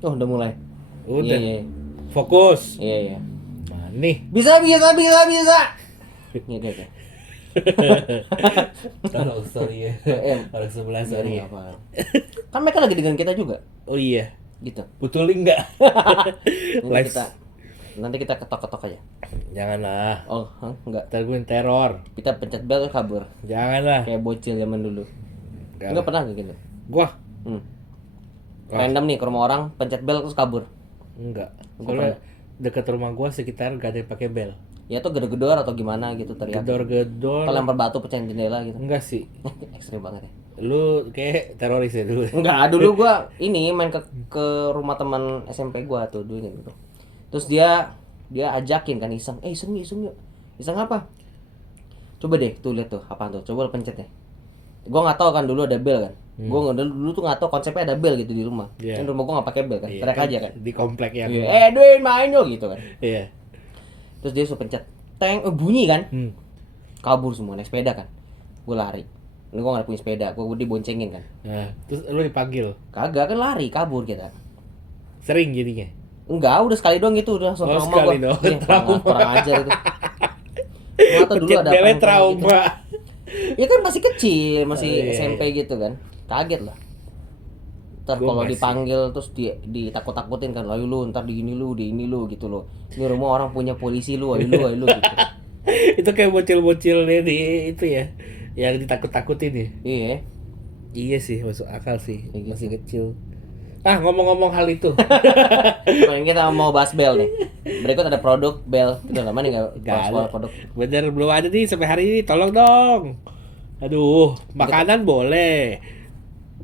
Oh, udah mulai. Udah. Iya. Fokus. Iya. Nah, nih. Bisa. Gitu. Oh, sorry ya. Orang sebelah sorry ya. Kan mereka lagi dengan kita juga. Oh iya. Gitu. Betulin enggak? Nanti kita ketok-ketok aja. Janganlah. Oh, enggak. Ntar gue teror. Kita pencet bel terus kabur. Janganlah. Kayak bocil zaman dulu. Enggak pernah kayak gitu. Gua Random nih ke rumah orang, pencet bel terus kabur. enggak. Soalnya dekat rumah gua sekitar gak ada yang pakai bel. Ya tuh gedor-gedor atau gimana gitu teriak. Gedor-gedor. Kalau lempar batu pecahin jendela gitu. Enggak sih. Ekstrim banget ya. Lu kayak teroris ya dulu. Enggak, dulu gua ini main ke rumah teman SMP gua tuh dulu gitu. Terus dia ajakin kan iseng. Iseng yuk. Iseng apa? Coba deh tuh lihat tuh apaan tuh. Coba lu pencet deh. Gua nggak tahu kan dulu ada bel kan. Gua dulu tuh nggak tahu konsepnya ada bel gitu di rumah. Kan rumah gua nggak pakai bel kan. Teriak aja kan. Di komplek yang. Edwin main yuk gitu kan. Iya. Terus dia suruh pencet. Teng bunyi kan. Kabur semua naik sepeda kan. Gua lari. Ini gua nggak punya sepeda. Gua diboncengin kan. Nah, terus lu dipanggil. Kagak kan lari kabur kita. Sering jadinya. Enggak, udah sekali doang gitu udah langsung trauma sekali gua. doang. Trauma kurang ajar itu. Gua tuh dulu ada belnya prank trauma. gitu. Ya kan masih kecil, masih Iya. SMP gitu kan. Kaget lah. Ntar Gua kalau masih. dipanggil terus ditakut-takutin kan, ayo lu ntar di ini lu gitu loh. Ini rumah orang punya polisi lu, ayo lu gitu. Itu kayak bocil-bocil di itu ya, yang ditakut-takutin ya. Iya. Iya sih, masuk akal sih. Kayak gitu. Masih kecil. Ngomong-ngomong hal itu. Pokoknya kita mau bahas bel nih. Berikut ada produk bel. Kita lama nih enggak bahas soal produk. Bener, belum ada nih sampai hari ini. Tolong dong. Aduh, makanan boleh.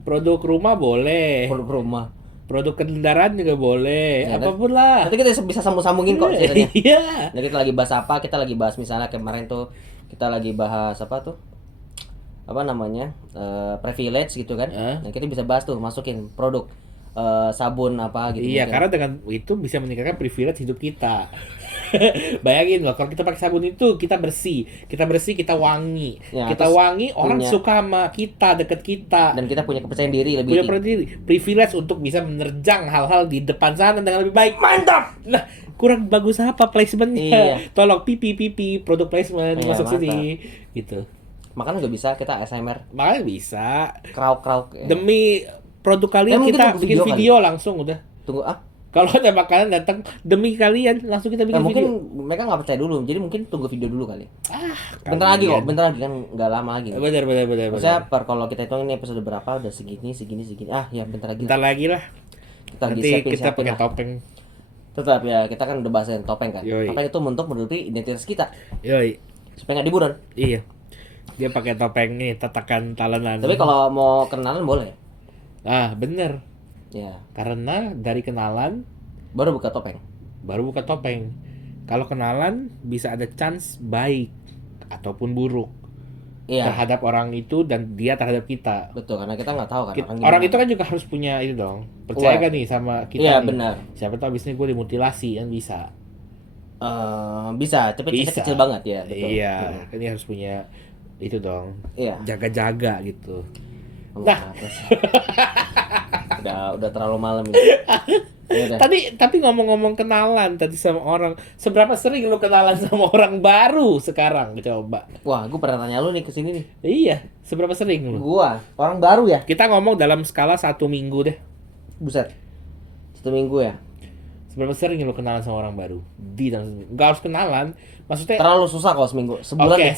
Produk rumah boleh. Produk rumah. Produk kendaraan juga boleh. Ya, Apapun lah. Nanti kita bisa sambung-sambungin kok ceritanya. Iya. Nah, kita lagi bahas apa? Kita lagi bahas misalnya kemarin tuh kita lagi bahas apa tuh? Apa namanya? Privilege gitu kan. Nah, kita bisa bahas tuh masukin produk sabun apa gitu. Iya, mungkin. karena dengan itu bisa meningkatkan privilege hidup kita. Bayangin loh, kalau kita pakai sabun itu kita bersih, kita wangi, Ya, kita terus wangi orang punya- suka sama kita, deket kita, Dan kita punya kepercayaan diri lebih punya privilege untuk bisa menerjang hal-hal di depan sana dengan lebih baik. Mantap. Nah, kurang bagus apa placementnya? Iya. Tolong pipi produk placement Iya, masuk mantap. sini, gitu. Makanya nggak bisa kita ASMR Makanya bisa krauk. Ya. demi produk kalian mungkin kita tunggu bikin video video langsung udah. Tunggu Kalau ada makanan datang demi kalian langsung kita bikin mungkin video. mereka nggak percaya dulu, jadi mungkin tunggu video dulu kali. Bentar kalian. lagi kok, bentar lagi kan nggak lama lagi. Benar. Maksudnya kalau kita hitung ini episode berapa udah segini. Ya bentar lagi. Bentar lagi lah. Kita lagi Nanti kita siapin pakai lah. topeng. Tetap ya, kita kan udah bahasin topeng kan. Yoi. Topeng itu untuk menutupi identitas kita Yoi. supaya nggak diburon. Iya. Dia pakai topeng nih, tatakan talenan. Tapi kalau mau kenalan boleh. Bener. Ya, Karena dari kenalan baru buka topeng. baru buka topeng. Kalau kenalan bisa ada chance baik ataupun buruk Iya. terhadap orang itu dan dia terhadap kita. Betul, karena kita nggak tahu kan Orang gimana. itu kan juga harus punya itu dong. Percaya Wah. kan nih sama kita Iya, nih. benar. Siapa tahu abis ini gue dimutilasi kan bisa. Bisa, tapi Bisa. kecil banget ya, betul. Iya, kan dia harus punya itu dong. Iya. Jaga-jaga gitu. Nah, udah terlalu malam ini. Ya udah. Tapi ngomong-ngomong kenalan tadi sama orang, seberapa sering lu kenalan sama orang baru sekarang? Coba. Wah, gue pernah tanya lu nih kesini nih. Iya, seberapa sering lu? Gua orang baru ya. Kita ngomong dalam skala 1 minggu deh. Buset. 1 minggu ya. Seberapa sering lu kenalan sama orang baru? Nggak harus kenalan, maksudnya. Terlalu susah kalau seminggu. Sebulan Oke, deh,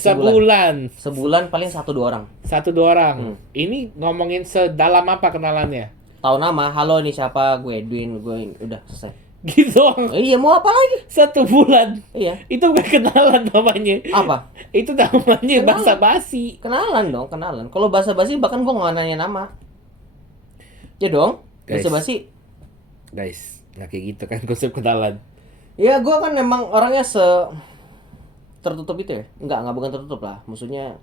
sebulan. paling 1-2 orang. 1-2 orang. Ini ngomongin sedalam apa kenalannya? Tahu nama, halo nih siapa, gue Edwin, udah selesai. Gitu doang. Iya, mau apa lagi? 1 bulan. Iya. Itu bukan kenalan namanya. Apa? Itu namanya Kenalan. basa-basi. Kenalan dong, kenalan. Kalau basa-basi bahkan gue nggak nanya nama. Ya dong, Guys. basa-basi. Guys, nggak kayak gitu kan konsep kenalan. Ya gue kan memang orangnya tertutup itu ya. Enggak bukan tertutup lah. Maksudnya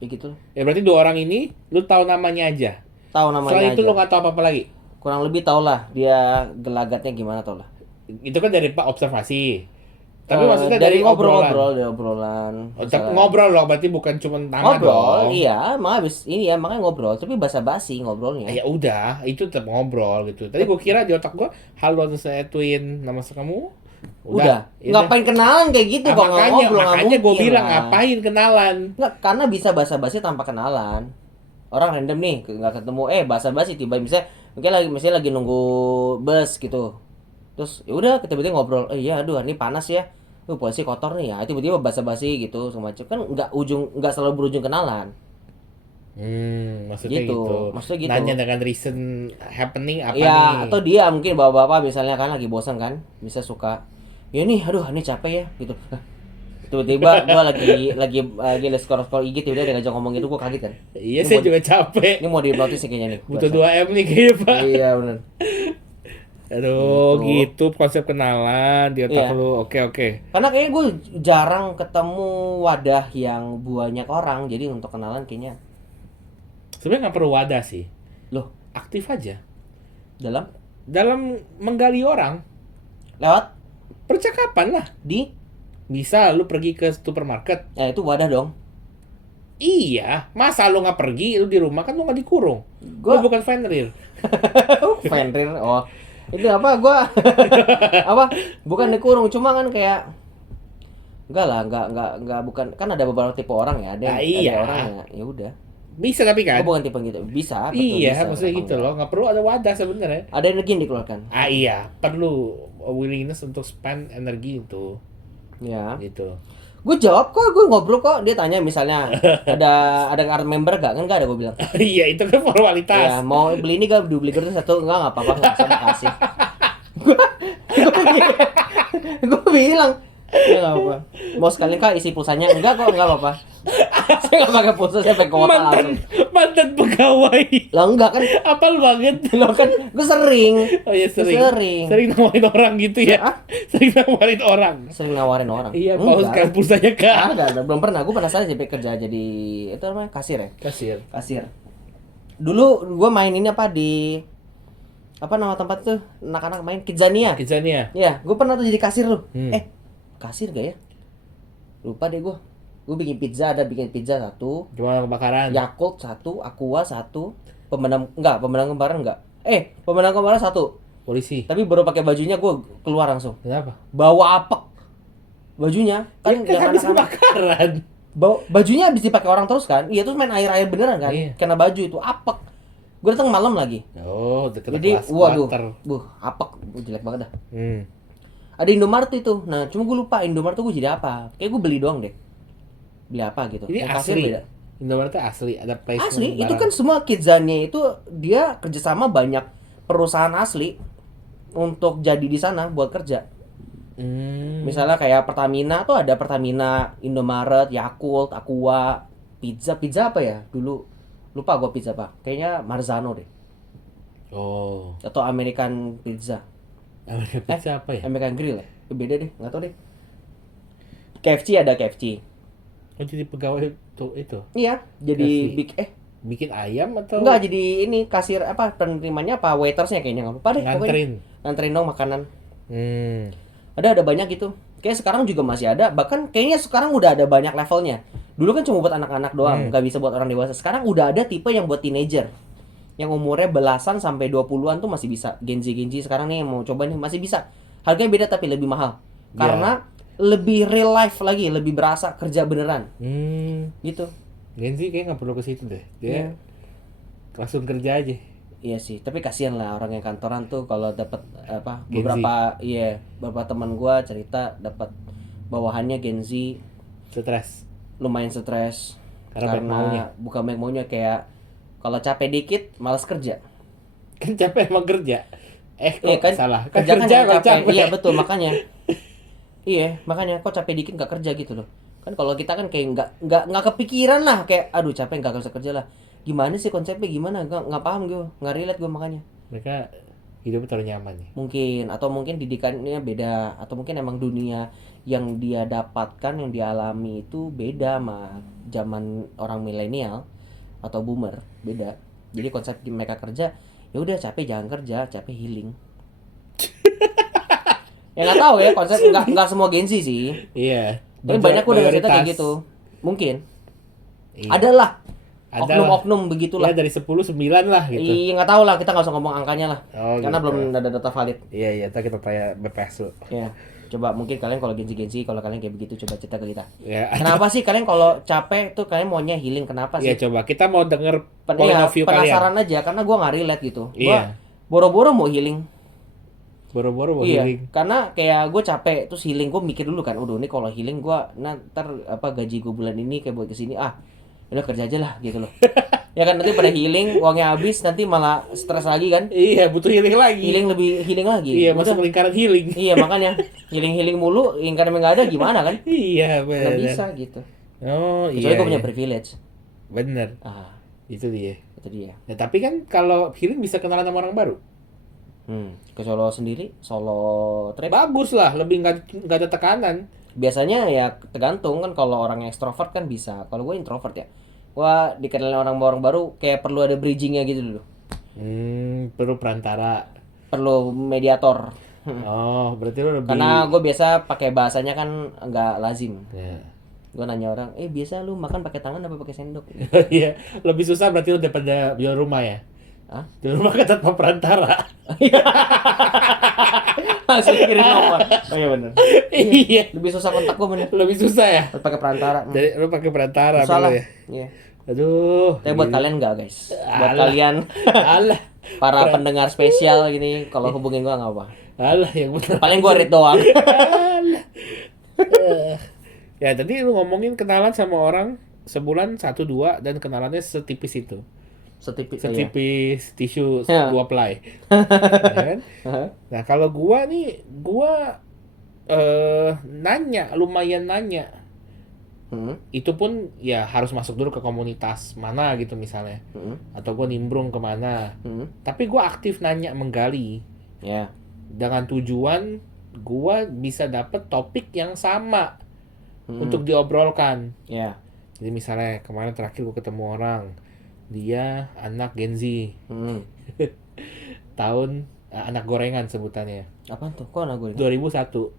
ya gitu. Ya berarti 2 orang ini lu tahu namanya aja. Tahu namanya Selain itu aja. lu nggak tahu apa-apa lagi. Kurang lebih tau lah dia gelagatnya gimana tau lah. Itu kan dari Pak observasi. Tapi maksudnya dari ngobrol-ngobrol, dari obrolan. Oh, tapi Misalnya- ngobrol loh, berarti bukan cuma nama ngobrol, dong. iya, makanya habis ini ya, makanya ngobrol, tapi basa-basi ngobrolnya. Ya udah, itu tetap ngobrol gitu. Tadi gue kira di otak gue, halo saya Edwin, nama kamu? Udah, ya ngapain kenalan kayak gitu Ah, kalau nggak ngobrol nggak makanya gue mungkin bilang lah. ngapain kenalan. Nggak, karena bisa basa-basi tanpa kenalan. Orang random nih nggak ketemu, basa-basi tiba misalnya lagi nunggu bus gitu. Terus ya udah tiba-tiba ngobrol, iya aduh hari ini panas ya. Polisi kotor nih ya. Tiba-tiba basa-basi gitu semacam kan nggak selalu berujung kenalan. Maksudnya Gitu, gitu. maksudnya gitu. Nanya dengan reason happening apa Ya, nih? atau dia mungkin bapak-bapak misalnya kan lagi bosan kan, bisa suka ya nih, aduh ini capek ya gitu. Hah, tiba-tiba gua lagi scroll IG tiba-tiba dia ngajak ngomong gitu, gua kaget kan. Iya, Ini saya mau- juga capek. Ini mau dihipnotis nih kayaknya nih. Butuh Bahasa. 2M nih kayaknya, Pak. Iya benar. Aduh, Gitu. gitu konsep kenalan di otak Iya. lu. Oke. Karena kayaknya gue jarang ketemu wadah yang banyak orang, jadi untuk kenalan kayaknya Sebenarnya nggak perlu wadah sih. loh Aktif aja. dalam Dalam menggali orang, lewat percakapan lah. di Bisa lu pergi ke supermarket. ya itu wadah dong. Iya, masa lu nggak pergi, lu di rumah kan lu nggak dikurung. Gua- Lu bukan Fenrir. Fenrir, oh itu apa gua apa bukan dikurung cuma kan kayak enggak bukan kan ada beberapa tipe orang ya ada Ah, ada iya. orang ya udah Bisa tapi kan? gua bukan tipe gitu bisa betul, Iya, bisa, maksudnya kenapa gitu enggak. loh. Nggak perlu ada wadah sebenarnya. Ada energi yang dikeluarkan Iya, perlu willingness untuk spend energi itu, ya. gitu. Gue jawab kok, gue ngobrol kok. Dia tanya misalnya ada kartu member gak? Kan gak ada, gue bilang. Iya, itu kan formalitas. Ya, mau beli ini gak? Beli gratis satu? Enggak apa-apa, nggak usah makasih. Gue bilang, ya nggak apa. Mau sekalian kak isi pulsanya? Enggak kok, enggak apa-apa. Saya nggak pakai pulsa, saya pakai kuota langsung. Mantan pegawai. Lah enggak kan? Apal banget. Lo kan, gue sering. Oh ya sering. Sering. Sering nawarin orang gitu ya. Hah? Sering nawarin orang. Sering nawarin orang. Iya, paus kan pulsanya kak. Ada, belum pernah. Gue penasaran sih kerja jadi itu namanya kasir ya. Kasir. Kasir. Dulu gue main ini apa di apa nama tempat tuh anak-anak main Kidzania. Kidzania. Iya, gue pernah tuh jadi kasir tuh. Hmm. Kasir gak ya? Lupa deh gue. Gue bikin pizza, ada bikin pizza satu, Cuma kebakaran. Yakult satu, Aqua satu, pemenang kembaran enggak. Pemenang kembaran satu. Polisi. Tapi baru pakai bajunya gue keluar langsung. Kenapa? Bawa apek. Bajunya Kan, yang habis anak-anak- kebakaran. bajunya habis dipakai orang terus kan? Iya terus main air beneran kan? Iya. Kena baju itu apek. Gue datang malam lagi. Oh, deket Jadi kelas waduh, water. apek, jelek banget dah. Hmm. Ada Indomaret itu. Nah, cuma gue lupa Indomaret tuh gue jadi apa. Kayak gue beli doang deh. Beli apa gitu. Ini Yang kasir asli. beda. Indomaret itu asli, ada placement Asli, itu barang. kan semua Kidzania itu dia kerjasama banyak perusahaan asli untuk jadi di sana buat kerja. Misalnya kayak Pertamina tuh ada Pertamina, Indomaret, Yakult, Aqua, pizza apa ya? Dulu lupa gue pizza apa. Kayaknya Marzano deh. Oh. Atau American Pizza. American Pizza apa ya? American Grill ya? Beda deh, nggak tahu deh. KFC ada KFC. Oh, jadi pegawai tuh itu. Iya, jadi KFC. Bikin ayam atau enggak jadi ini kasir apa penerimanya apa waitersnya kayaknya nggak lupa deh pokoknya. nganterin? Nganterin dong makanan. Hmm. Ada banyak gitu. Kayak sekarang juga masih ada, bahkan kayaknya sekarang udah ada banyak levelnya. Dulu kan cuma buat anak-anak doang, nggak bisa buat orang dewasa. Sekarang udah ada tipe yang buat teenager. Yang umurnya belasan sampai 20-an tuh masih bisa. Gen Z sekarang nih yang mau coba nih masih bisa. Harganya beda tapi lebih mahal. Ya. Karena lebih real life lagi, lebih berasa kerja beneran. Gitu. Gen Z kayak nggak perlu ke situ deh. Dia Iya. langsung kerja aja. Iya sih, tapi kasihan lah orang yang kantoran tuh kalau dapat apa Gen Z. beberapa teman gua cerita dapat bawahannya Gen Z Stres. lumayan stres Karena banyak maunya. bukan banyak maunya kayak kalau capek dikit malas kerja. Kan capek emang kerja. Kok Iya kan salah. Kan kerja kan kerja yang kalau capek. Iya betul makanya. Iya makanya kok capek dikit nggak kerja gitu loh. Kan kalau kita kan kayak nggak kepikiran lah kayak aduh capek nggak bisa kerja lah. Gimana sih konsepnya gimana? Nggak paham gue, nggak relate gue makanya. Mereka hidupnya terlalu nyaman ya. Mungkin didikannya beda atau mungkin emang dunia yang dia dapatkan yang dialami itu beda sama zaman orang milenial atau boomer, beda. Jadi konsep mereka kerja ya udah capek jangan kerja, capek healing. Ya nggak tahu ya konsep nggak semua Gen Z sih. Iya. Tapi banyak udah cerita kayak Mayoritas. gitu. Mungkin. Iya. Adalah Adalah. oknum-oknum begitulah. Ya dari 10 9 lah gitu. Iya nggak tahu lah, kita nggak usah ngomong angkanya lah. Oh, Karena gitu. belum ada data valid. Iya iya, ntar kita tanya BPS dulu. Ya. Coba mungkin kalian kalau Gen Z kalau kalian kayak begitu coba cerita ke kita. Ya. Kenapa sih kalian kalau capek tuh kalian maunya healing? Kenapa Iya sih? coba kita mau denger point Iya, of view kalian. penasaran aja karena gua nggak relate gitu. Gua Iya. boro-boro mau healing. Boro-boro mau Iya, healing. karena kayak gue capek terus healing, gue mikir dulu kan, udah ini kalau healing gue ntar apa gaji gue bulan ini kayak buat kesini udah kerja aja lah gitu loh. Ya kan nanti pada healing uangnya habis nanti malah stres lagi kan, Iya, butuh healing lagi. healing lagi. Iya, Udah. masuk lingkaran healing. Iya makanya healing mulu, lingkaran yang nggak ada gimana kan? Iya, Nggak benar. bisa gitu. Oh, Kecuali iya. gue punya iya. privilege. Bener. Ah, Itu dia. itu dia. Ya, tapi kan kalau healing bisa kenalan sama orang baru. Ke Solo sendiri, solo trip. Bagus lah, lebih nggak ada tekanan. Biasanya ya tergantung kan, kalau orang yang ekstrovert kan bisa. Kalau gue introvert ya. Gua dikenalin orang baru kayak perlu ada bridgingnya gitu dulu. Perlu perantara. Perlu mediator. Oh, berarti lu lebih. Karena gue biasa pakai bahasanya kan nggak lazim. Ya. Gue nanya orang, biasa lu makan pakai tangan apa pakai sendok? Iya, lebih susah berarti lu daripada jual rumah ya. Hah? Jual rumah kan tanpa perantara. Langsung kirim nomor. Oh iya benar. Iya, Lebih susah kontak gue bener. lebih susah ya. Pakai perantara. Jadi lu pakai perantara Salah. perlu ya. Iya. Aduh. Tapi buat kalian enggak guys. Buat Alah. kalian Alah. para pendengar spesial gini, kalau hubungin gue nggak apa. Alah yang bener. Paling gue read doang. Alah. Ya tadi lu ngomongin kenalan sama orang sebulan 1-2 dan kenalannya setipis itu. Setipis. Setipis tisu Ya. 2 ply. Ya kan? Iya. Nah, kalau gua nih, nanya, lumayan nanya. Itu pun ya harus masuk dulu ke komunitas mana gitu misalnya. Atau gua nimbrung kemana. Tapi gua aktif nanya, menggali. Ya. Dengan tujuan gua bisa dapet topik yang sama untuk diobrolkan. Ya. Jadi misalnya kemarin terakhir gua ketemu orang, dia anak Gen Z, tahun anak gorengan sebutannya, Apaan tuh? Kok anak gue? 2001.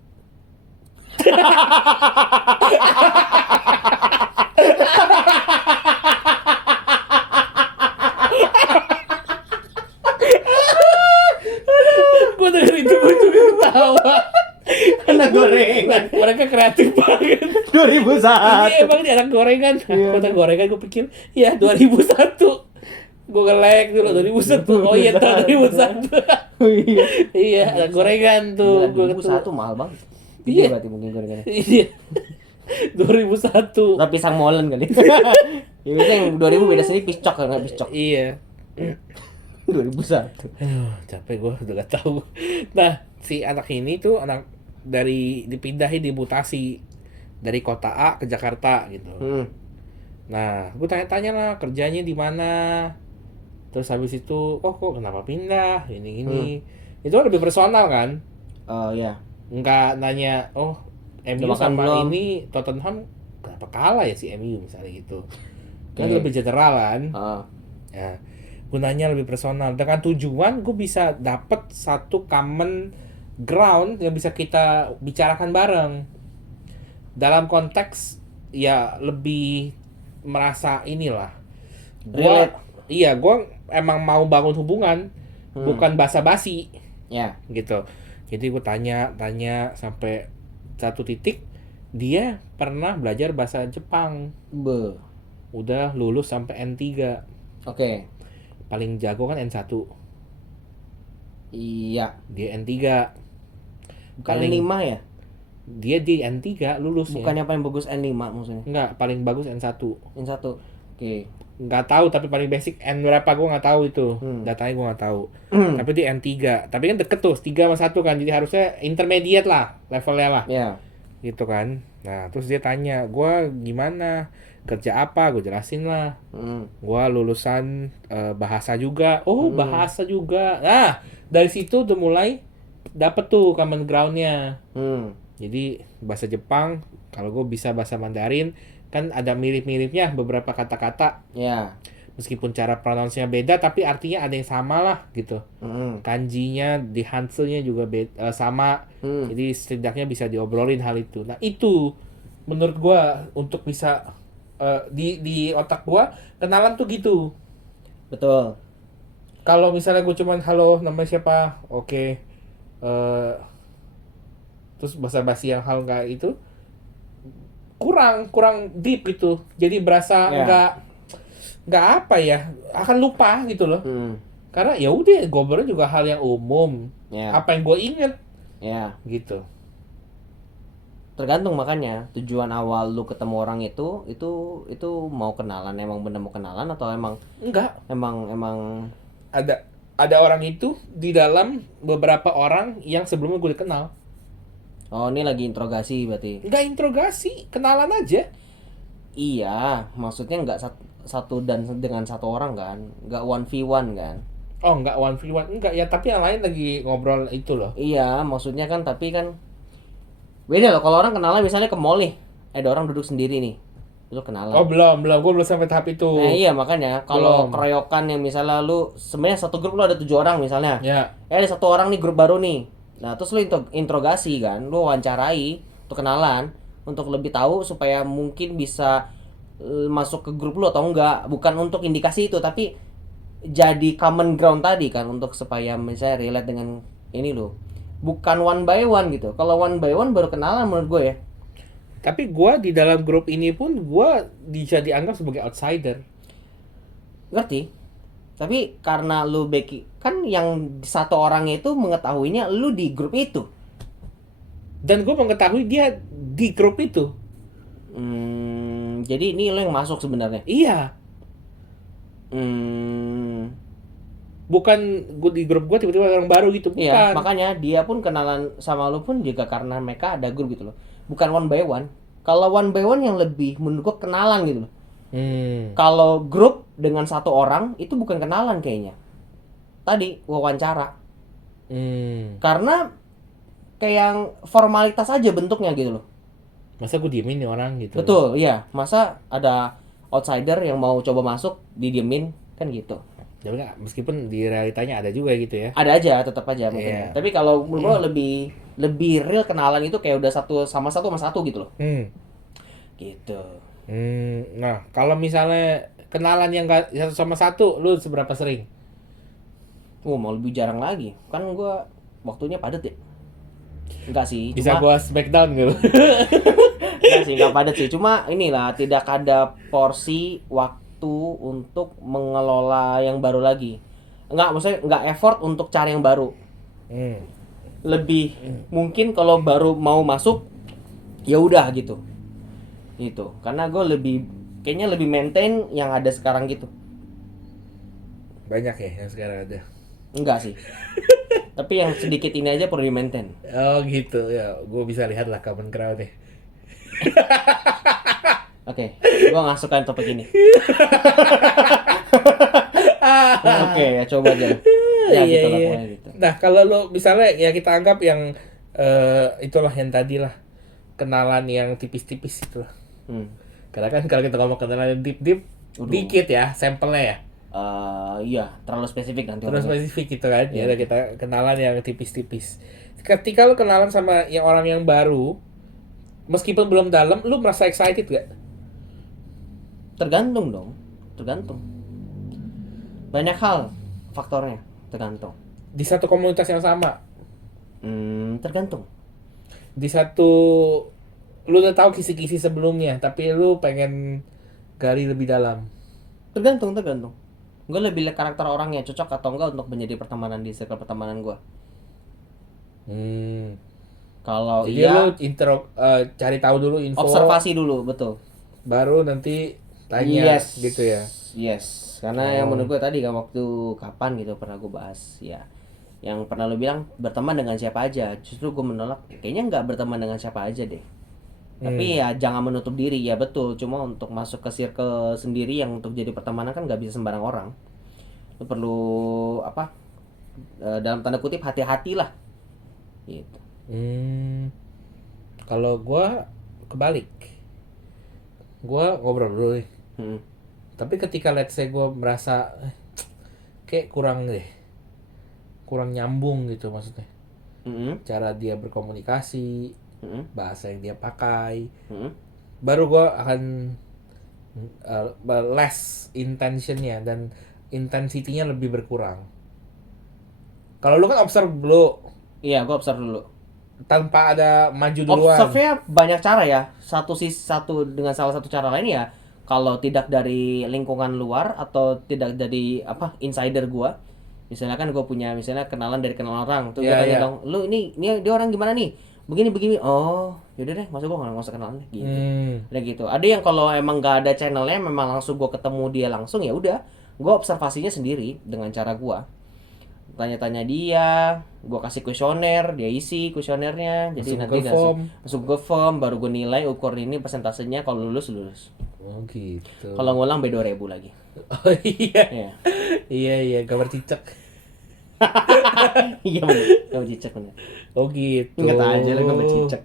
Gue denger itu gue juga ketawa. Anak gorengan. Mereka kreatif banget. 2001. Ini emang dia anak gorengan. Kota gorengan gue pikir, ya 2001. Gue nge-lag dulu 2001. Oh iya tahun 2001. Oh iya. Iya, anak gorengan tuh. Gila, Gue 2001 mahal banget. Iya. Berarti mungkin gorengannya. Iya. 2001. Tapi pisang molen kali. Ya itu yang 2000 beda sini piscok kan, nggak piscok. Iya. 2001. Aduh, capek gue udah gak tahu. Nah, si anak ini tuh anak dari dipindahin dimutasi dari kota A ke Jakarta gitu. Nah, gue tanya-tanya lah kerjanya di mana. Terus habis itu, kok kenapa pindah? Ini. Itu lebih personal kan? Oh iya. Nggak nanya, MU Udah makan sama belum? ini Tottenham kenapa kalah ya si MU misalnya gitu. Kan Oke. lebih general kan? Ah. Ya, gunanya lebih personal. Dengan tujuan gue bisa dapet satu common ground yang bisa kita bicarakan bareng. Dalam konteks ya lebih merasa inilah. Relate. Iya, gue emang mau bangun hubungan, bukan basa-basi Ya. gitu. Jadi gue tanya sampai satu titik dia pernah belajar bahasa Jepang. Be. Udah lulus sampai N3. Oke. Paling jago kan N1. Iya. Dia N3. Bukan Paling- N5 ya? Dia di N3 lulus Bukan yang paling bagus N5 maksudnya. Enggak, paling bagus N1. N1. Oke. Nggak tahu tapi paling basic N berapa gue nggak tahu itu. Datanya gue nggak tahu. Tapi di N3. Tapi kan deket tuh 3 sama 1 kan. Jadi harusnya intermediate lah levelnya lah. Ya. Gitu kan. Nah, terus dia tanya, "Gua gimana? Kerja apa?" Gue jelasin lah. Gua lulusan bahasa juga. Oh, bahasa juga. Nah, dari situ udah mulai dapet tuh common ground-nya. Jadi bahasa Jepang, kalau gue bisa bahasa Mandarin, kan ada mirip-miripnya beberapa kata-kata. Ya. meskipun cara pronounce-nya beda tapi artinya ada yang sama lah gitu. Kanjinya di Hanse-nya juga sama. Jadi setidaknya bisa diobrolin hal itu. Nah, itu menurut gua untuk bisa di otak gua kenalan tuh gitu. Betul. Kalau misalnya gue cuman halo namanya siapa, oke, terus basa-basi yang hal nggak itu kurang deep gitu. Jadi berasa Ya. nggak apa ya, akan lupa gitu loh. Karena ya udah ngobrolnya juga hal yang umum. Ya. Apa yang gue inget Ya. gitu. Tergantung, makanya tujuan awal lu ketemu orang itu mau kenalan, emang bener mau kenalan atau emang Enggak, emang ada orang itu di dalam beberapa orang yang sebelumnya gue kenal. oh ini lagi interogasi berarti. Enggak interogasi, kenalan aja. Iya, maksudnya nggak satu dan dengan satu orang kan, nggak 1v1 kan. Oh enggak 1v1, enggak ya, tapi yang lain lagi ngobrol itu loh. Iya, maksudnya kan, tapi kan beda loh kalau orang kenalan misalnya ke mall nih, ada orang duduk sendiri nih, lu kenalan. Oh belum, gue belum sampai tahap itu. Nah iya, makanya kalau Belum. keroyokan yang misalnya lu sebenarnya satu grup lu ada 7 orang misalnya, Ya, ada satu orang nih grup baru nih, nah terus lu interogasi kan, lu wawancarai untuk kenalan, untuk lebih tahu supaya mungkin bisa masuk ke grup lu atau enggak, bukan untuk indikasi itu tapi jadi common ground tadi kan, untuk supaya misalnya relate dengan ini lo, bukan one by one gitu. Kalau one by one baru kenalan menurut gue ya. tapi gue di dalam grup ini pun gue bisa dianggap sebagai outsider. Ngerti? Tapi karena lu kan yang satu orang itu mengetahuinya lu di grup itu. Dan gue mengetahui dia di grup itu. Jadi ini lo yang masuk sebenarnya. Iya. Bukan gue di grup gue tiba-tiba orang baru gitu, bukan. Iya, makanya dia pun kenalan sama lu pun juga karena mereka ada grup gitu loh. Bukan one by one. Kalau one by one yang lebih menurut gua kenalan gitu loh. Kalau grup dengan satu orang itu bukan kenalan kayaknya. Tadi wawancara. Karena kayak yang formalitas aja bentuknya gitu loh. Masa gue diemin nih orang gitu. Betul, iya. Masa ada outsider yang mau coba masuk didiemin kan gitu. Ya enggak, meskipun di realitanya ada juga gitu ya. Ada aja, tetap aja mungkin. Iya. Tapi kalau menurut gua lebih real kenalan itu kayak udah satu sama satu gitu loh. Gitu. Nah, kalau misalnya kenalan yang gak satu sama satu, lu seberapa sering? Mau lebih jarang lagi. Kan gua waktunya padat ya. Enggak sih, Bisa cuma gua smackdown gitu. enggak sih, enggak padat sih. Cuma inilah tidak ada porsi waktu untuk mengelola yang baru lagi. Enggak, maksudnya enggak effort untuk cari yang baru. Lebih mungkin kalau baru mau masuk ya udah gitu. Gitu. Karena gue kayaknya lebih maintain yang ada sekarang gitu. Banyak ya yang sekarang ada. Enggak sih. Tapi yang sedikit ini aja perlu di maintain. Oh gitu ya, gue bisa lihat lah common ground nih. Oke, gue nggak suka topik ini. Oke, ya coba aja. Ya gitu lah, pokoknya gitu. Nah kalau lu misalnya ya kita anggap yang itulah yang tadi lah, kenalan yang tipis-tipis itu lah. Karena kan kalau kita ngomong kenalan yang deep dikit ya sampelnya ya. Iya, terlalu spesifik nanti. Terus spesifik gitu kan. Ya udah kita kenalan yang tipis-tipis. Ketika lu kenalan sama yang orang yang baru, meskipun belum dalam, lu merasa excited gak? Tergantung dong, tergantung. Banyak hal faktornya, tergantung. Di satu komunitas yang sama, Tergantung. di satu lu udah tahu kisi-kisi sebelumnya, tapi lu pengen gali lebih dalam. Tergantung. Gue lebih lihat karakter orangnya cocok atau enggak untuk menjadi pertemanan di circle pertemanan gue. Kalau Jadi iya, lu cari tahu dulu info, observasi dulu, betul. baru nanti tanya gitu ya. Yes, karena yang menurut gue tadi kan waktu kapan gitu pernah gue bahas ya, yang pernah lu bilang berteman dengan siapa aja. Justru gue menolak, kayaknya nggak berteman dengan siapa aja deh. Tapi ya jangan menutup diri, ya betul. Cuma untuk masuk ke circle sendiri yang untuk jadi pertemanan kan nggak bisa sembarang orang. Lu perlu apa? Dalam tanda kutip hati-hati lah. Gitu. Kalau gua kebalik, gua ngobrol dulu nih. Tapi ketika let's say gue merasa kayak kurang nyambung gitu maksudnya. Cara dia berkomunikasi, bahasa yang dia pakai, baru gue akan less intentionnya dan intensitinya lebih berkurang. Kalau lu kan observe dulu. Iya, gue observe dulu. Tanpa ada maju duluan. Observe-nya banyak cara ya. Satu dengan salah satu cara lain ya. Kalau tidak dari lingkungan luar atau tidak dari insider gua. Misalnya kan gue punya misalnya kenalan dari kenalan orang. Tuh gue tanya dong, lu ini dia orang gimana nih? Begini. Oh, yaudah deh, masa gue nggak usah kenalan deh gitu. Udah gitu. Ada yang kalau emang nggak ada channelnya, memang langsung gue ketemu dia langsung, ya udah. Gue observasinya sendiri dengan cara gua. Tanya-tanya dia, gue kasih kuesioner, dia isi kuesionernya, jadi nanti masuk ke form, baru gue nilai ukur ini persentasenya, kalau lulus. Oh gitu. Kalau ngulang B2.000 lagi. Oh iya. Iya, gambar cicak. Iya bener, gambar cicak bener. Oh gitu. Ingat aja lah gambar cicak.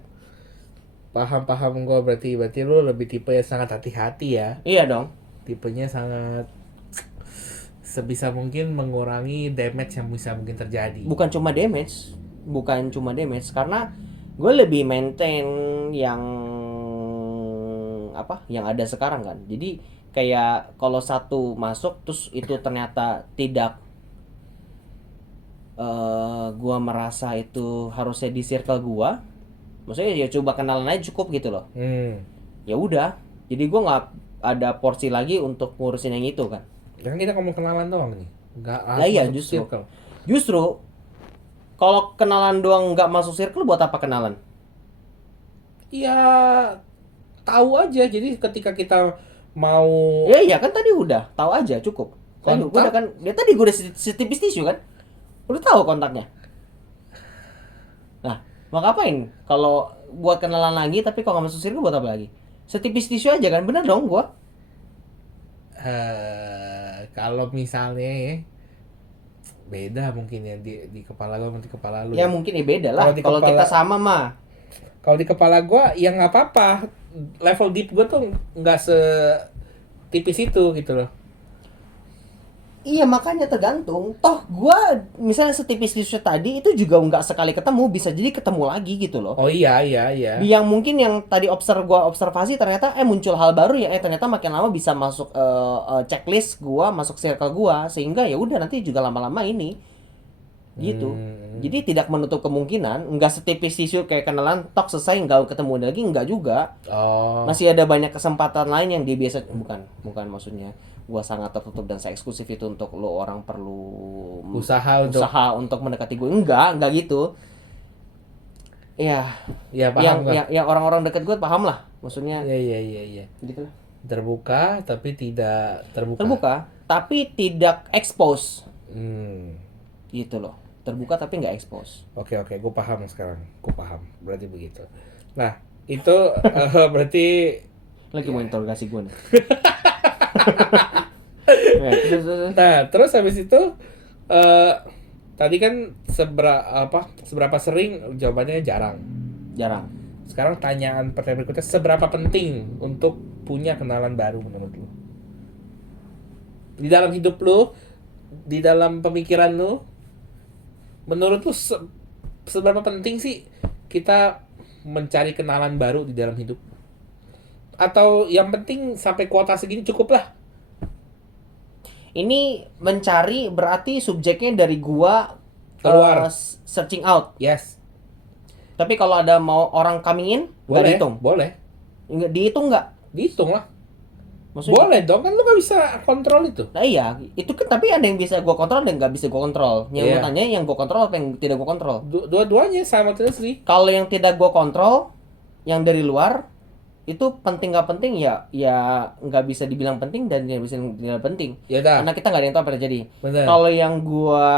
Paham gue, berarti lu lebih tipe yang sangat hati-hati ya. Iya dong. Tipenya sangat sebisa mungkin mengurangi damage yang bisa mungkin terjadi. Bukan cuma damage, karena gue lebih maintain yang ada sekarang kan. Jadi kayak kalau satu masuk terus itu ternyata tidak gue merasa itu harusnya di circle gue, maksudnya ya coba kenalan aja cukup gitu loh. Ya udah, jadi gue nggak ada porsi lagi untuk ngurusin yang itu kan. Kan kita ngomong kenalan doang nih, nggak harus masuk circle. Justru kalau kenalan doang nggak masuk circle, buat apa kenalan? Ya tahu aja. Jadi ketika kita mau iya kan tadi udah tahu aja cukup. Tadi udah kan, tadi gue udah setipis tisu kan, udah tahu kontaknya. Nah, mau ngapain kalau buat kenalan lagi tapi kalau nggak masuk circle buat apa lagi? Setipis tisu aja kan, bener dong gue. Kalau misalnya beda mungkin ya di kepala gue, di kepala lu. Ya mungkin ya beda lah. Kalau kita sama mah. Kalau di kepala gue ya nggak apa-apa. Level deep gue tuh nggak setipis itu gitu loh. Iya, makanya tergantung. Toh gue misalnya setipis tisu tadi itu juga nggak sekali ketemu, bisa jadi ketemu lagi gitu loh. Oh iya. Yang mungkin yang tadi observasi ternyata muncul hal baru ya, ternyata makin lama bisa masuk checklist gue, masuk circle gue, sehingga ya udah nanti juga lama-lama ini gitu. Jadi tidak menutup kemungkinan, nggak setipis tisu kayak kenalan tok selesai nggak ketemu lagi, nggak juga. Masih ada banyak kesempatan lain yang dia biasa bukan maksudnya gua sangat tertutup dan saya eksklusif itu untuk lo orang perlu usaha untuk mendekati gue, enggak gitu. Ya paham yang orang-orang dekat gue paham lah maksudnya. Iya. Gitu. Terbuka tapi tidak terbuka tapi tidak expose. Gitu loh. Terbuka tapi nggak expose. Oke, gue paham sekarang. Gue paham. Berarti begitu. Nah, itu berarti lagi mau interogasi gue nih. Nah, terus habis itu tadi kan seberapa sering, jawabannya jarang. Sekarang pertanyaan berikutnya, seberapa penting untuk punya kenalan baru menurut lu? Di dalam hidup lu, di dalam pemikiran lu, menurut lu seberapa penting sih kita mencari kenalan baru di dalam hidup? Atau yang penting sampai kuota segini cukup lah? Ini mencari berarti subjeknya dari gua keluar, searching out. Yes. Tapi kalau ada mau orang coming in, boleh, dihitung. Boleh. Dihitung nggak? Dihitung lah. Maksudnya, boleh dong, kan lu nggak bisa kontrol itu. Nah iya, itu kan, tapi ada yang bisa gua kontrol dan nggak bisa gua kontrol. Yang tanya yang gua kontrol apa yang tidak gua kontrol? Dua-duanya sama terus sih. Kalau yang tidak gua kontrol, yang dari luar, itu penting nggak penting ya nggak bisa dibilang penting dan nggak bisa dibilang penting. Karena kita nggak ada yang tahu apa yang terjadi. Kalau yang gua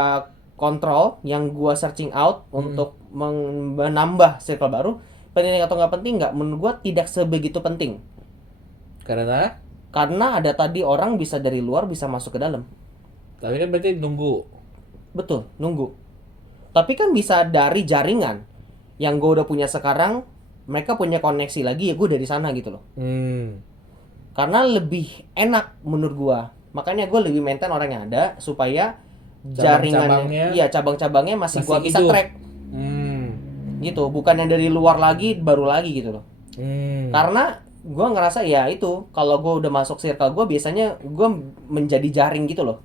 kontrol, yang gua searching out untuk menambah circle baru, penting atau nggak penting, nggak, menurut gua tidak sebegitu penting. Karena ada tadi orang bisa dari luar bisa masuk ke dalam. Tapi kan berarti nunggu. Betul, nunggu. Tapi kan bisa dari jaringan yang gue udah punya sekarang, mereka punya koneksi lagi, ya gue dari sana gitu loh. Karena lebih enak menurut gua. Makanya gua lebih maintain orang yang ada supaya jaringannya, iya cabang-cabangnya masih gua bisa hidup. track. Gitu, bukan yang dari luar lagi baru lagi gitu loh. Karena gua ngerasa ya itu, kalau gua udah masuk circle gua biasanya gua menjadi jaring gitu loh.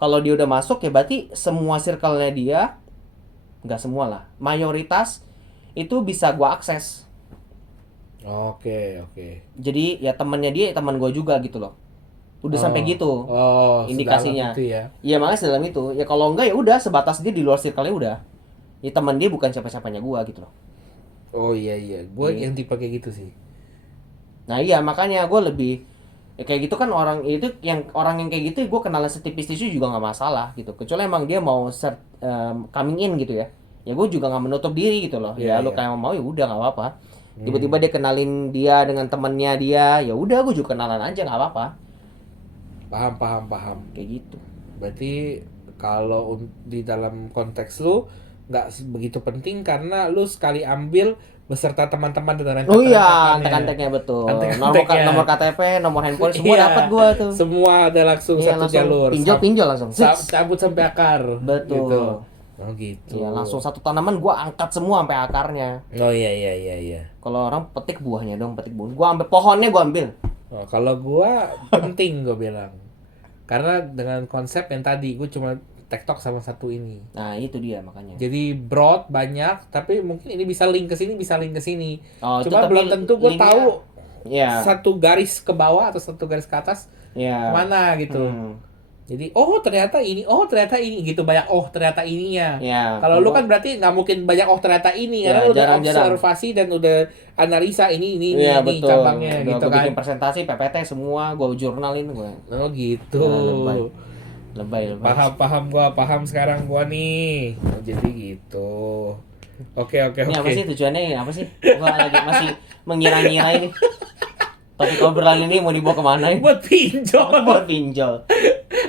Kalau dia udah masuk ya berarti semua circle-nya dia, nggak semua lah, mayoritas itu bisa gua akses. Oke. Jadi ya temannya dia teman gua juga gitu loh. Udah sampai gitu indikasinya. Itu ya. Iya makanya sedalam itu. Ya kalau enggak ya udah sebatas dia di luar circle-nya udah. Ya teman dia bukan siapa-siapanya gua gitu loh. Oh iya, gue yang tipe kayak gitu sih. Nah iya makanya gue lebih ya kayak gitu kan orang yang kayak gitu gue kenalan setipis tisu juga nggak masalah gitu. Kecuali emang dia mau coming in gitu ya. Ya gue juga nggak menutup diri gitu loh. Iya, Ya lu iya. kayak mau ya udah nggak apa-apa. Tiba-tiba dia kenalin dia dengan temennya dia, ya udah gue juga kenalan aja nggak apa-apa. Paham. Kayak gitu. Berarti kalau di dalam konteks lu nggak begitu penting karena lu sekali ambil beserta teman-teman dan Oh iya, rentetan-rentetannya. antek-anteknya betul. Antek-anteknya. Nomor KTP, nomor handphone semua Iya, dapat gua tuh. semua ada langsung Iya, satu langsung jalur. pinjol langsung. Cabut sampai akar. Betul. Gitu. Oh gitu. Iya, langsung satu tanaman gua angkat semua sampai akarnya. Oh iya. Kalau orang petik buahnya dong, petik buah. Gua ambil pohonnya, gua ambil. Oh, kalau gua penting gue bilang. Karena dengan konsep yang tadi gue cuma tektok sama satu ini. Nah, itu dia makanya. Jadi broad banyak, tapi mungkin ini bisa link ke sini, bisa link ke sini. Oh, itu Cuma tapi belum tentu gue linknya- tahu Iya. satu garis ke bawah atau satu garis ke atas Iya. kemana gitu. Jadi ternyata ini gitu, banyak ternyata ininya. Iya. Kalau lu kan berarti nggak mungkin banyak ternyata ini Ya, karena lu udah jarang-jarang. observasi dan udah analisa ini Iya, betul. cabangnya Udah gitu gua kan. bikin presentasi PPT semua, gua jurnalin gua. Oh gitu. Nah, lebay. Paham sekarang gua nih. Oh, jadi gitu. Oke. Ini apa sih tujuannya? Apa sih? Gua lagi masih mengira-ngira ini. Topik obrolan ini mau dibawa kemana ini? Buat pinjol. Buat pinjol.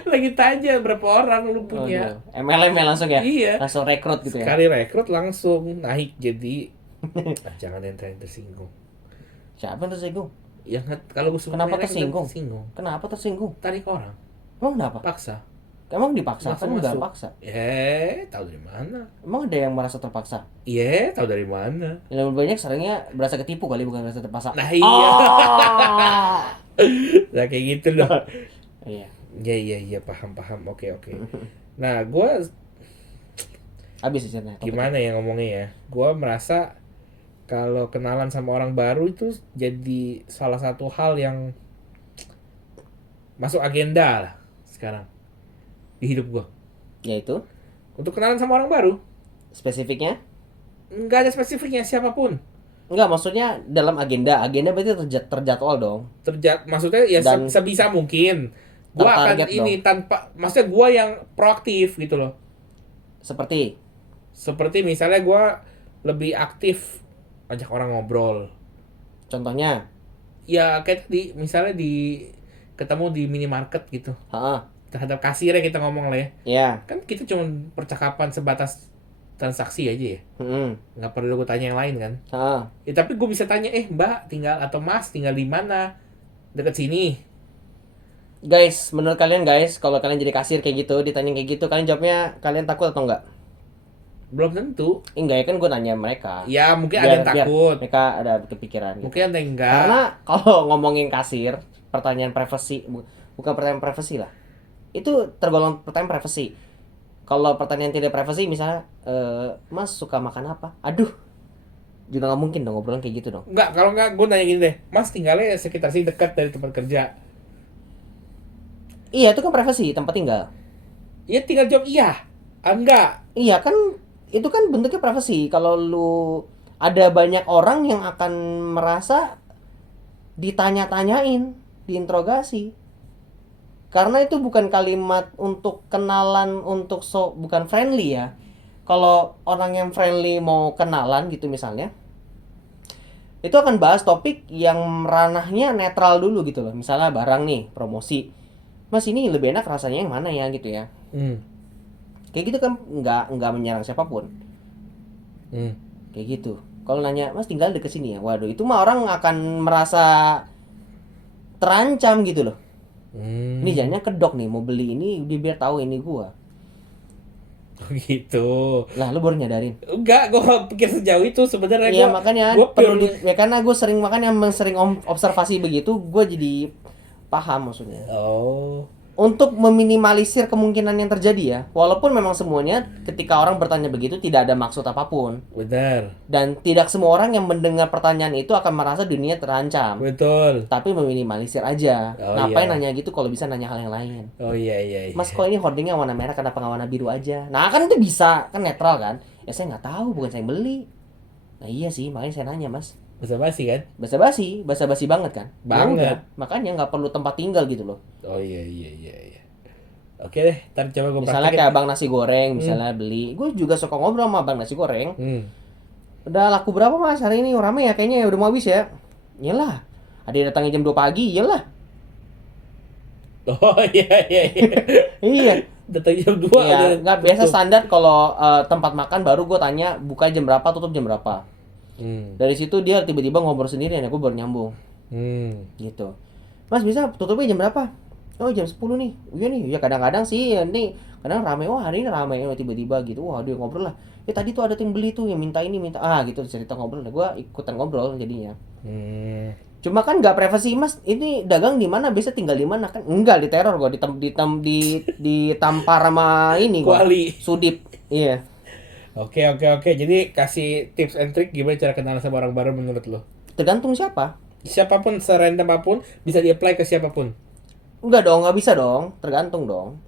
Lagi tanya berapa orang lu punya. MLM ya langsung ya? Iya. Langsung rekrut gitu ya? Sekali rekrut langsung naik jadi jangan yang tersinggung. Siapa yang tersinggung? Kalau gue suka Kenapa merek, tersinggung? tersinggung. Kenapa tersinggung? Tarik orang, Emang kenapa? paksa. Emang dipaksa? Langsung Kan nggak masuk. paksa. Tahu dari mana? Emang ada yang merasa terpaksa? Tahu dari mana? Yang lebih banyak seringnya berasa ketipu kali, bukan merasa terpaksa. Nah iya. Oh! Nah kayak gitu loh. Iya. Iya, paham. Oke. Nah, gua Habis ceritanya. gimana ya ngomongnya ya? Gua merasa kalau kenalan sama orang baru itu jadi salah satu hal yang masuk agenda lah sekarang di hidup gua. Yaitu Untuk kenalan sama orang baru, spesifiknya? nggak ada spesifiknya siapapun. Enggak, maksudnya dalam agenda. Agenda berarti terjadwal dong. Maksudnya ya Dan sebisa mungkin gua akan tertarget ini tanpa, maksudnya gua yang proaktif gitu loh. Seperti misalnya gua lebih aktif ajak orang ngobrol. Contohnya? Ya kayak tadi misalnya ketemu di minimarket gitu. Heeh. Terhadap kasirnya kita ngomong lah ya. Iya. Kan kita cuma percakapan sebatas transaksi aja ya. Nggak perlu gue tanya yang lain kan. Heeh. Ya tapi gue bisa tanya, Mbak tinggal atau Mas tinggal di mana? Deket sini. Guys, menurut kalian guys, kalau kalian jadi kasir kayak gitu, ditanya kayak gitu, kalian jawabnya kalian takut atau enggak? Belum tentu. Enggak ya, kan gue nanya mereka. Ya mungkin ada yang takut. Mereka ada kepikiran. Gitu. Mungkin ada yang enggak. Karena kalau ngomongin kasir, pertanyaan privasi, bukan pertanyaan privasi lah. Itu tergolong pertanyaan privasi. Kalau pertanyaan tidak privasi, misalnya, Mas suka makan apa? Aduh, juga nggak mungkin dong ngobrolan kayak gitu dong. Enggak, kalau enggak gue nanya gini deh, Mas tinggalnya sekitar sini dekat dari tempat kerja. Iya, itu kan privasi, tempat tinggal. Ya tinggal jawab iya, enggak. Iya kan, itu kan bentuknya privasi. Kalau lu ada banyak orang yang akan merasa ditanya-tanyain, diinterogasi. Karena itu bukan kalimat untuk kenalan, bukan friendly ya. Kalau orang yang friendly mau kenalan gitu misalnya, itu akan bahas topik yang ranahnya netral dulu gitu loh. Misalnya barang nih, promosi. Mas ini lebih enak rasanya yang mana ya gitu ya. Kayak gitu kan nggak menyerang siapapun. Kayak gitu. Kalau nanya, Mas tinggal deket sini ya. Waduh, itu mah orang akan merasa terancam gitu loh. Hmm. Ini jadinya kedok nih mau beli ini dia biar tahu ini gua. Gitu. Lah lu baru nyadarin. Enggak, gua pikir sejauh itu sebenarnya. Iya Gua makanya perlu ya karena gue sering makanya sering observasi begitu gue jadi paham maksudnya. Oh. Untuk meminimalisir kemungkinan yang terjadi ya, walaupun memang semuanya ketika orang bertanya begitu tidak ada maksud apapun Benar. dan tidak semua orang yang mendengar pertanyaan itu akan merasa dunia terancam. Betul. Tapi meminimalisir aja. Oh, Ngapain iya. nanya gitu kalau bisa nanya hal yang lain. Oh iya iya iya. Mas kok ini hoardingnya warna merah kenapa nggak warna biru aja? Nah kan itu bisa kan netral kan? Ya saya nggak tahu bukan saya yang beli. Nah iya sih makanya saya nanya mas. Basa-basi kan? Basa-basi banget kan? Ya Banget. udah, makanya nggak perlu tempat tinggal gitu loh. Oh iya iya iya iya. Oke deh, ntar coba gue Misalnya praktekin. kayak abang nasi goreng, misalnya beli, gue juga suka ngobrol sama abang nasi goreng. Udah laku berapa mas hari ini? Rame ya kayaknya udah mau habis ya. Iyalah, ada yang datangnya jam 2 pagi, iyalah. Oh iya iya iya. Iya. Datang jam 2 Iya, nggak biasa standar kalau tempat makan baru gue tanya buka jam berapa, tutup jam berapa. Dari situ dia tiba-tiba ngobrol sendiri, ya gue baru nyambung. Gitu. Mas bisa tutupnya jam berapa? Oh jam 10 nih. Iya nih, ya kadang-kadang sih ya, nih kadang rame, wah hari ini rame, oh, tiba-tiba gitu, wah dia ngobrol lah. Ya tadi tuh ada yang beli tuh yang minta ini minta gitu cerita ngobrol, nah, gue ikutan ngobrol jadinya. Cuma kan nggak privasi mas, ini dagang di mana, biasa tinggal di mana kan? Enggak, diteror gue, ditampar sama ini gue. Kuali. Sudip, iya. Oke oke oke. Jadi kasih tips and trick gimana cara kenal sama orang baru menurut lo? Tergantung siapa. Siapapun, serandom apapun, bisa di-apply ke siapapun. Enggak dong, nggak bisa dong, tergantung dong.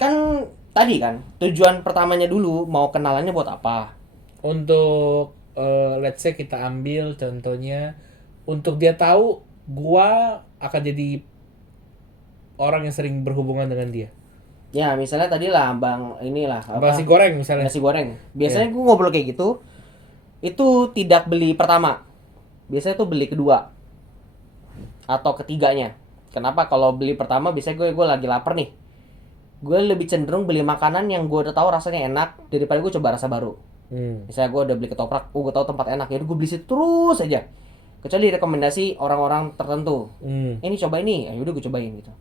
Kan tadi kan tujuan pertamanya dulu mau kenalannya buat apa? Untuk let's say kita ambil contohnya untuk dia tahu gua akan jadi orang yang sering berhubungan dengan dia. Ya misalnya tadi lah bang inilah Apa nasi goreng misalnya. nasi goreng. Biasanya gue ngobrol kayak gitu, itu tidak beli pertama, biasanya tuh beli kedua atau ketiganya. Kenapa? Kalau beli pertama biasanya gue lagi lapar nih, gue lebih cenderung beli makanan yang gue udah tahu rasanya enak daripada gue coba rasa baru. Misalnya gue udah beli ketoprak, gue tahu tempat enak, ya gue beli situ terus aja. Kecuali rekomendasi orang-orang tertentu. Ini coba ini, ayo udah gue cobain gitu.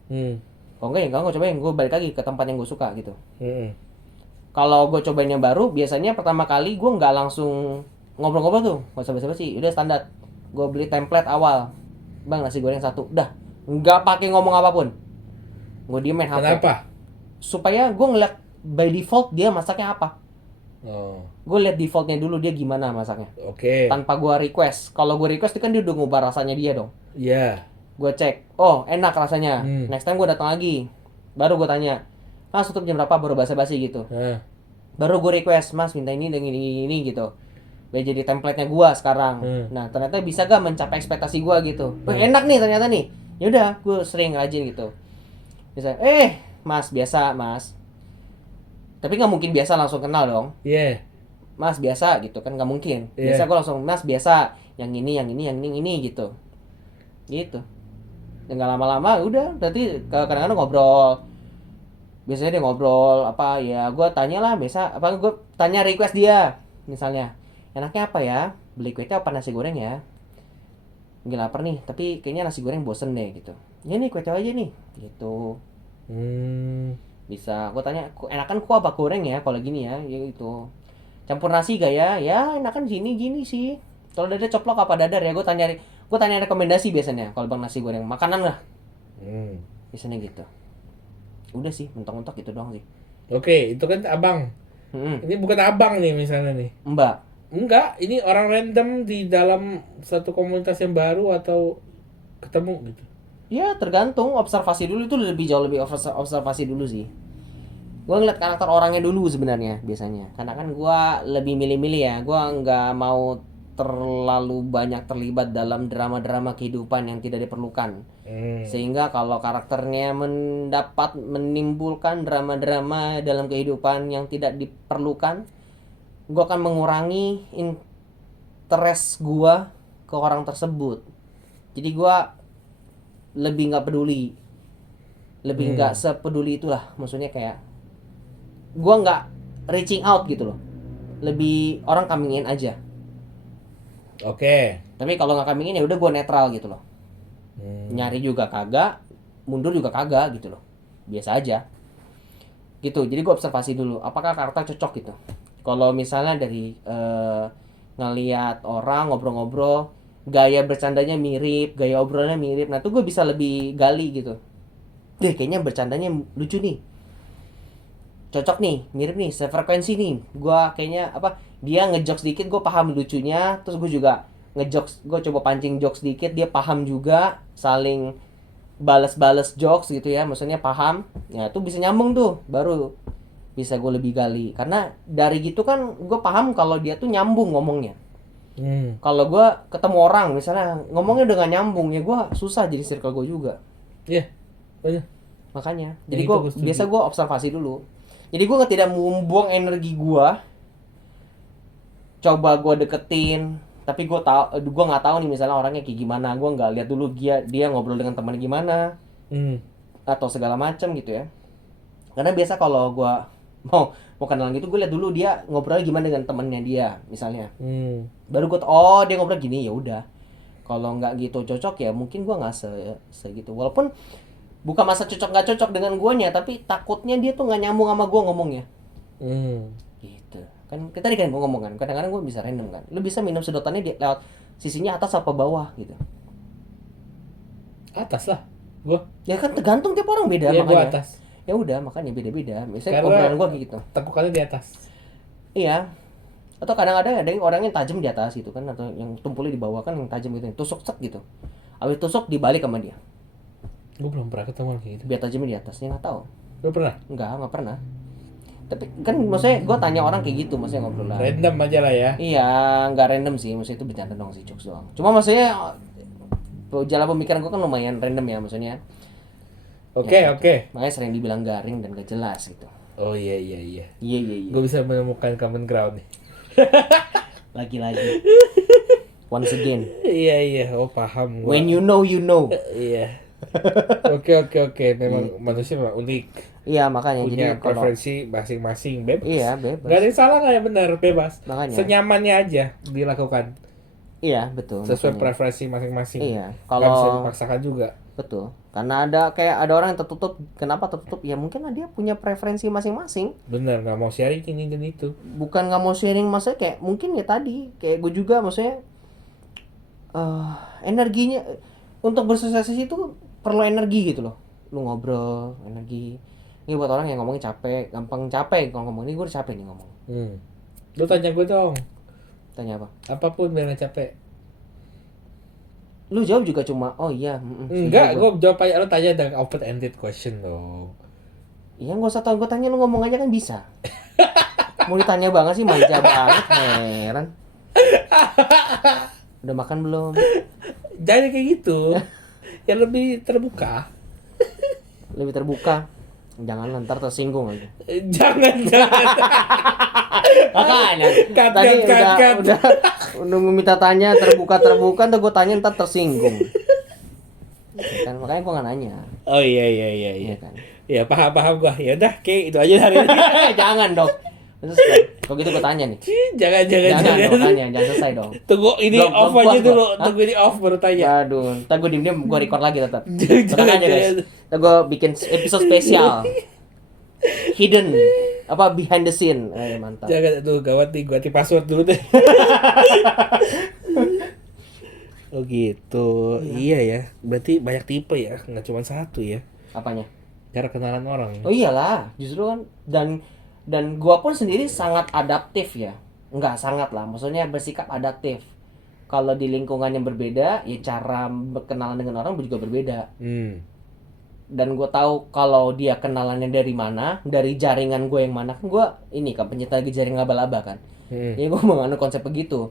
Kalau enggak ya enggak gue cobain, gue balik lagi ke tempat yang gue suka gitu. Kalau gue cobain yang baru, biasanya pertama kali gue nggak langsung ngobrol-ngobrol tuh, nggak usah basa-basi, udah standar. Gue beli template awal, bang nasi goreng satu, udah, nggak pakai ngomong apapun. Gue diem main HP. Kenapa? Supaya gue ngeliat by default dia masaknya apa. Oh, Gue liat defaultnya dulu dia gimana masaknya. oke. Tanpa gue request. Kalau gue request itu kan dia udah ngubah rasanya dia dong. Iya. Gue cek, oh enak rasanya. Hmm. Next time gue datang lagi, baru gue tanya, mas tutup jam berapa, baru basa-basi gitu. Nah, Baru gue request, mas minta ini dan ini gitu. Biar jadi template-nya gue sekarang. Nah ternyata bisa gak mencapai ekspektasi gue gitu. Enak nih ternyata nih. Yaudah, gue sering rajin gitu. Bisa, mas biasa mas. Tapi nggak mungkin biasa langsung kenal dong. iya. Mas biasa gitu kan, nggak mungkin. Iya. Biasa gue langsung mas biasa. Yang ini gitu. Gitu. Dan nggak lama-lama udah. Berarti kadang-kadang ngobrol. Biasanya dia ngobrol apa ya? Gue tanya lah biasa. Apa gue tanya request dia. Misalnya, enaknya apa ya? Beli kue apa nasi goreng ya? Nggak lapar nih. Tapi kayaknya nasi goreng bosen deh gitu. Ya nih kue aja nih. Gitu. Bisa gue tanya enakan kuah apa goreng ya kalau gini ya gitu, campur nasi gak ya, ya enakan gini sih, kalau dadar coplok apa dadar ya, gue tanya rekomendasi biasanya kalau bang nasi goreng makanan lah, biasanya gitu. Udah sih mentok-mentok gitu doang sih. Oke, itu kan abang. Ini bukan abang nih misalnya nih. Mbak, Enggak, ini orang random di dalam satu komunitas yang baru atau ketemu gitu. ya tergantung, observasi dulu, itu jauh lebih observasi dulu sih. Gue ngeliat karakter orangnya dulu sebenarnya biasanya, karena kan gue lebih milih-milih ya, gue nggak mau terlalu banyak terlibat dalam drama-drama kehidupan yang tidak diperlukan. Sehingga kalau karakternya menimbulkan drama-drama dalam kehidupan yang tidak diperlukan, gue akan mengurangi interest gue ke orang tersebut. Jadi gue lebih nggak peduli, lebih nggak sepeduli itulah, maksudnya kayak gue nggak reaching out gitu loh, lebih orang coming in aja. Oke. Tapi kalau nggak coming in ya udah gue netral gitu loh. Nyari juga kagak, mundur juga kagak gitu loh, biasa aja gitu. Jadi gue observasi dulu apakah karakter cocok gitu. Kalau misalnya dari ngelihat orang ngobrol-ngobrol, gaya bercandanya mirip, gaya obrolannya mirip, nah tuh gue bisa lebih gali gitu. Kayaknya bercandanya lucu nih, cocok nih, mirip nih, sefrekuensi nih. Gua kayaknya apa, dia ngejokes dikit gue paham lucunya, terus gue juga ngejokes, gue coba pancing jokes dikit, dia paham juga, saling balas-balas jokes gitu ya, maksudnya paham. Ya itu bisa nyambung tuh, baru bisa gue lebih gali. Karena dari gitu kan gue paham kalau dia tuh nyambung ngomongnya. Kalau gue ketemu orang misalnya ngomongnya udah gak nyambung, ya gue susah jadi circle gue juga. Iya, bener. Makanya Yang jadi itu gue gua setuju. biasa gue observasi dulu. Jadi gue tidak membuang energi gue coba gue deketin, tapi gue nggak tahu nih misalnya orangnya kayak gimana, gue nggak lihat dulu dia ngobrol dengan temannya gimana atau segala macam gitu ya. Karena biasa kalau gue mau kenalan gitu, gue lihat dulu dia ngobrol gimana dengan temannya dia misalnya, baru gue oh dia ngobrol gini, ya udah. Kalau nggak gitu cocok ya mungkin gue nggak segitu, walaupun bukan masa cocok nggak cocok dengan guanya, tapi takutnya dia tuh nggak nyambung sama gue ngomongnya gitu kan. Kita tadi kan gue ngomong kan, kadang-kadang gue bisa random kan, lu bisa minum sedotannya lewat sisinya atas apa bawah gitu. Atas lah, gua. Ya kan tergantung tiap orang beda, Iya, gua makanya atas. ya udah, makanya beda-beda misalnya Karena obrolan gue gitu. tekukannya di atas. Iya, atau kadang-kadang ada yang orangnya tajam di atas gitu kan, atau yang tumpulnya di bawah kan, yang tajam gitu, yang tusuk set gitu, abis tusuk dibalik sama dia, Gua belum pernah ketemu kayak gitu. biar tajamnya di atasnya, nggak tahu. Lu pernah? Nggak pernah. Tapi kan maksudnya gue tanya orang kayak gitu, maksudnya ngobrol lah. Random aja lah ya. Iya, nggak random sih, maksudnya itu bercanda dong sih, jokes doang. Cuma maksudnya jalan pemikiran gue kan lumayan random ya, maksudnya. Oke, Ya, oke. makanya sering dibilang garing dan gak jelas gitu. Oh iya, iya, iya. Iya iya iya. Gue bisa menemukan common ground nih. Lagi-lagi. Once again. Iya, iya. Oh, paham gua. When you know, you know. Iya. Oke, oke, oke. Memang manusia memang unik. Iya makanya Punya jadi kalau preferensi masing-masing. Bebas. iya bebas. Gak ada yang salah, gak ada yang benar. Bebas. Makanya. Senyamannya aja dilakukan. Iya betul. Sesuai makanya. preferensi masing-masing. Iya. Gak bisa Kalau dipaksakan juga. betul. Karena ada orang yang tertutup. Kenapa tertutup? Ya mungkin dia punya preferensi masing-masing. Bener, gak mau sharing ini dan itu. Bukan nggak mau sharing, maksudnya kayak mungkin ya tadi kayak gue juga, maksudnya energinya untuk bersosialisasi itu perlu energi gitu loh. Lu ngobrol energi. Ini buat orang yang ngomongnya capek, gampang capek kalau ngomong. Ini gue udah capek nih ngomong. Lu tanya gue dong. Tanya apa? Apapun biar gak capek. Lu jawab juga cuma oh iya. Enggak, gue jawab aja. Lu tanya dengan open-ended question dong. Iya nggak usah tahu gue tanya, lu ngomong aja kan bisa. Mau ditanya banget sih, manja banget, heran. Udah makan belum? Jangan kayak gitu. Yang lebih terbuka. Lebih terbuka. Jangan ntar tersinggung aja. Jangan. Makanya Cut, tadi cut. udah meminta tanya terbuka ntar gue tanya ntar tersinggung. Ya kan makanya gue nggak nanya. Oh iya. Iya kan. Ya paham gua. Ya udah, oke, itu aja hari ini. Jangan dong. Terus kalau gitu gue tanya nih. Jangan. Jangan tanya, jangan selesai dong. Tunggu ini Belum off puas aja gua. dulu. Hah? Tunggu ini off baru tanya. Aduh, ntar gue diem gue record lagi tetap. Jangan. Tenang aja guys. Ntar gue bikin episode spesial. Hidden behind the scene. Mantap. Jangan, tuh gawat nih, gua ganti password dulu deh. Oh gitu. Iya ya. Berarti banyak tipe ya, nggak cuma satu ya. Apanya? Cara kenalan orang. Oh iyalah, justru kan dan gua pun sendiri sangat adaptif ya. Enggak sangat lah, maksudnya bersikap adaptif. Kalau di lingkungan yang berbeda, ya cara berkenalan dengan orang juga berbeda. Dan gue tahu kalau dia kenalannya dari mana, dari jaringan gue yang mana. Kan gue ini kan pencinta jaring laba-laba kan. Ya gue menganut konsep begitu.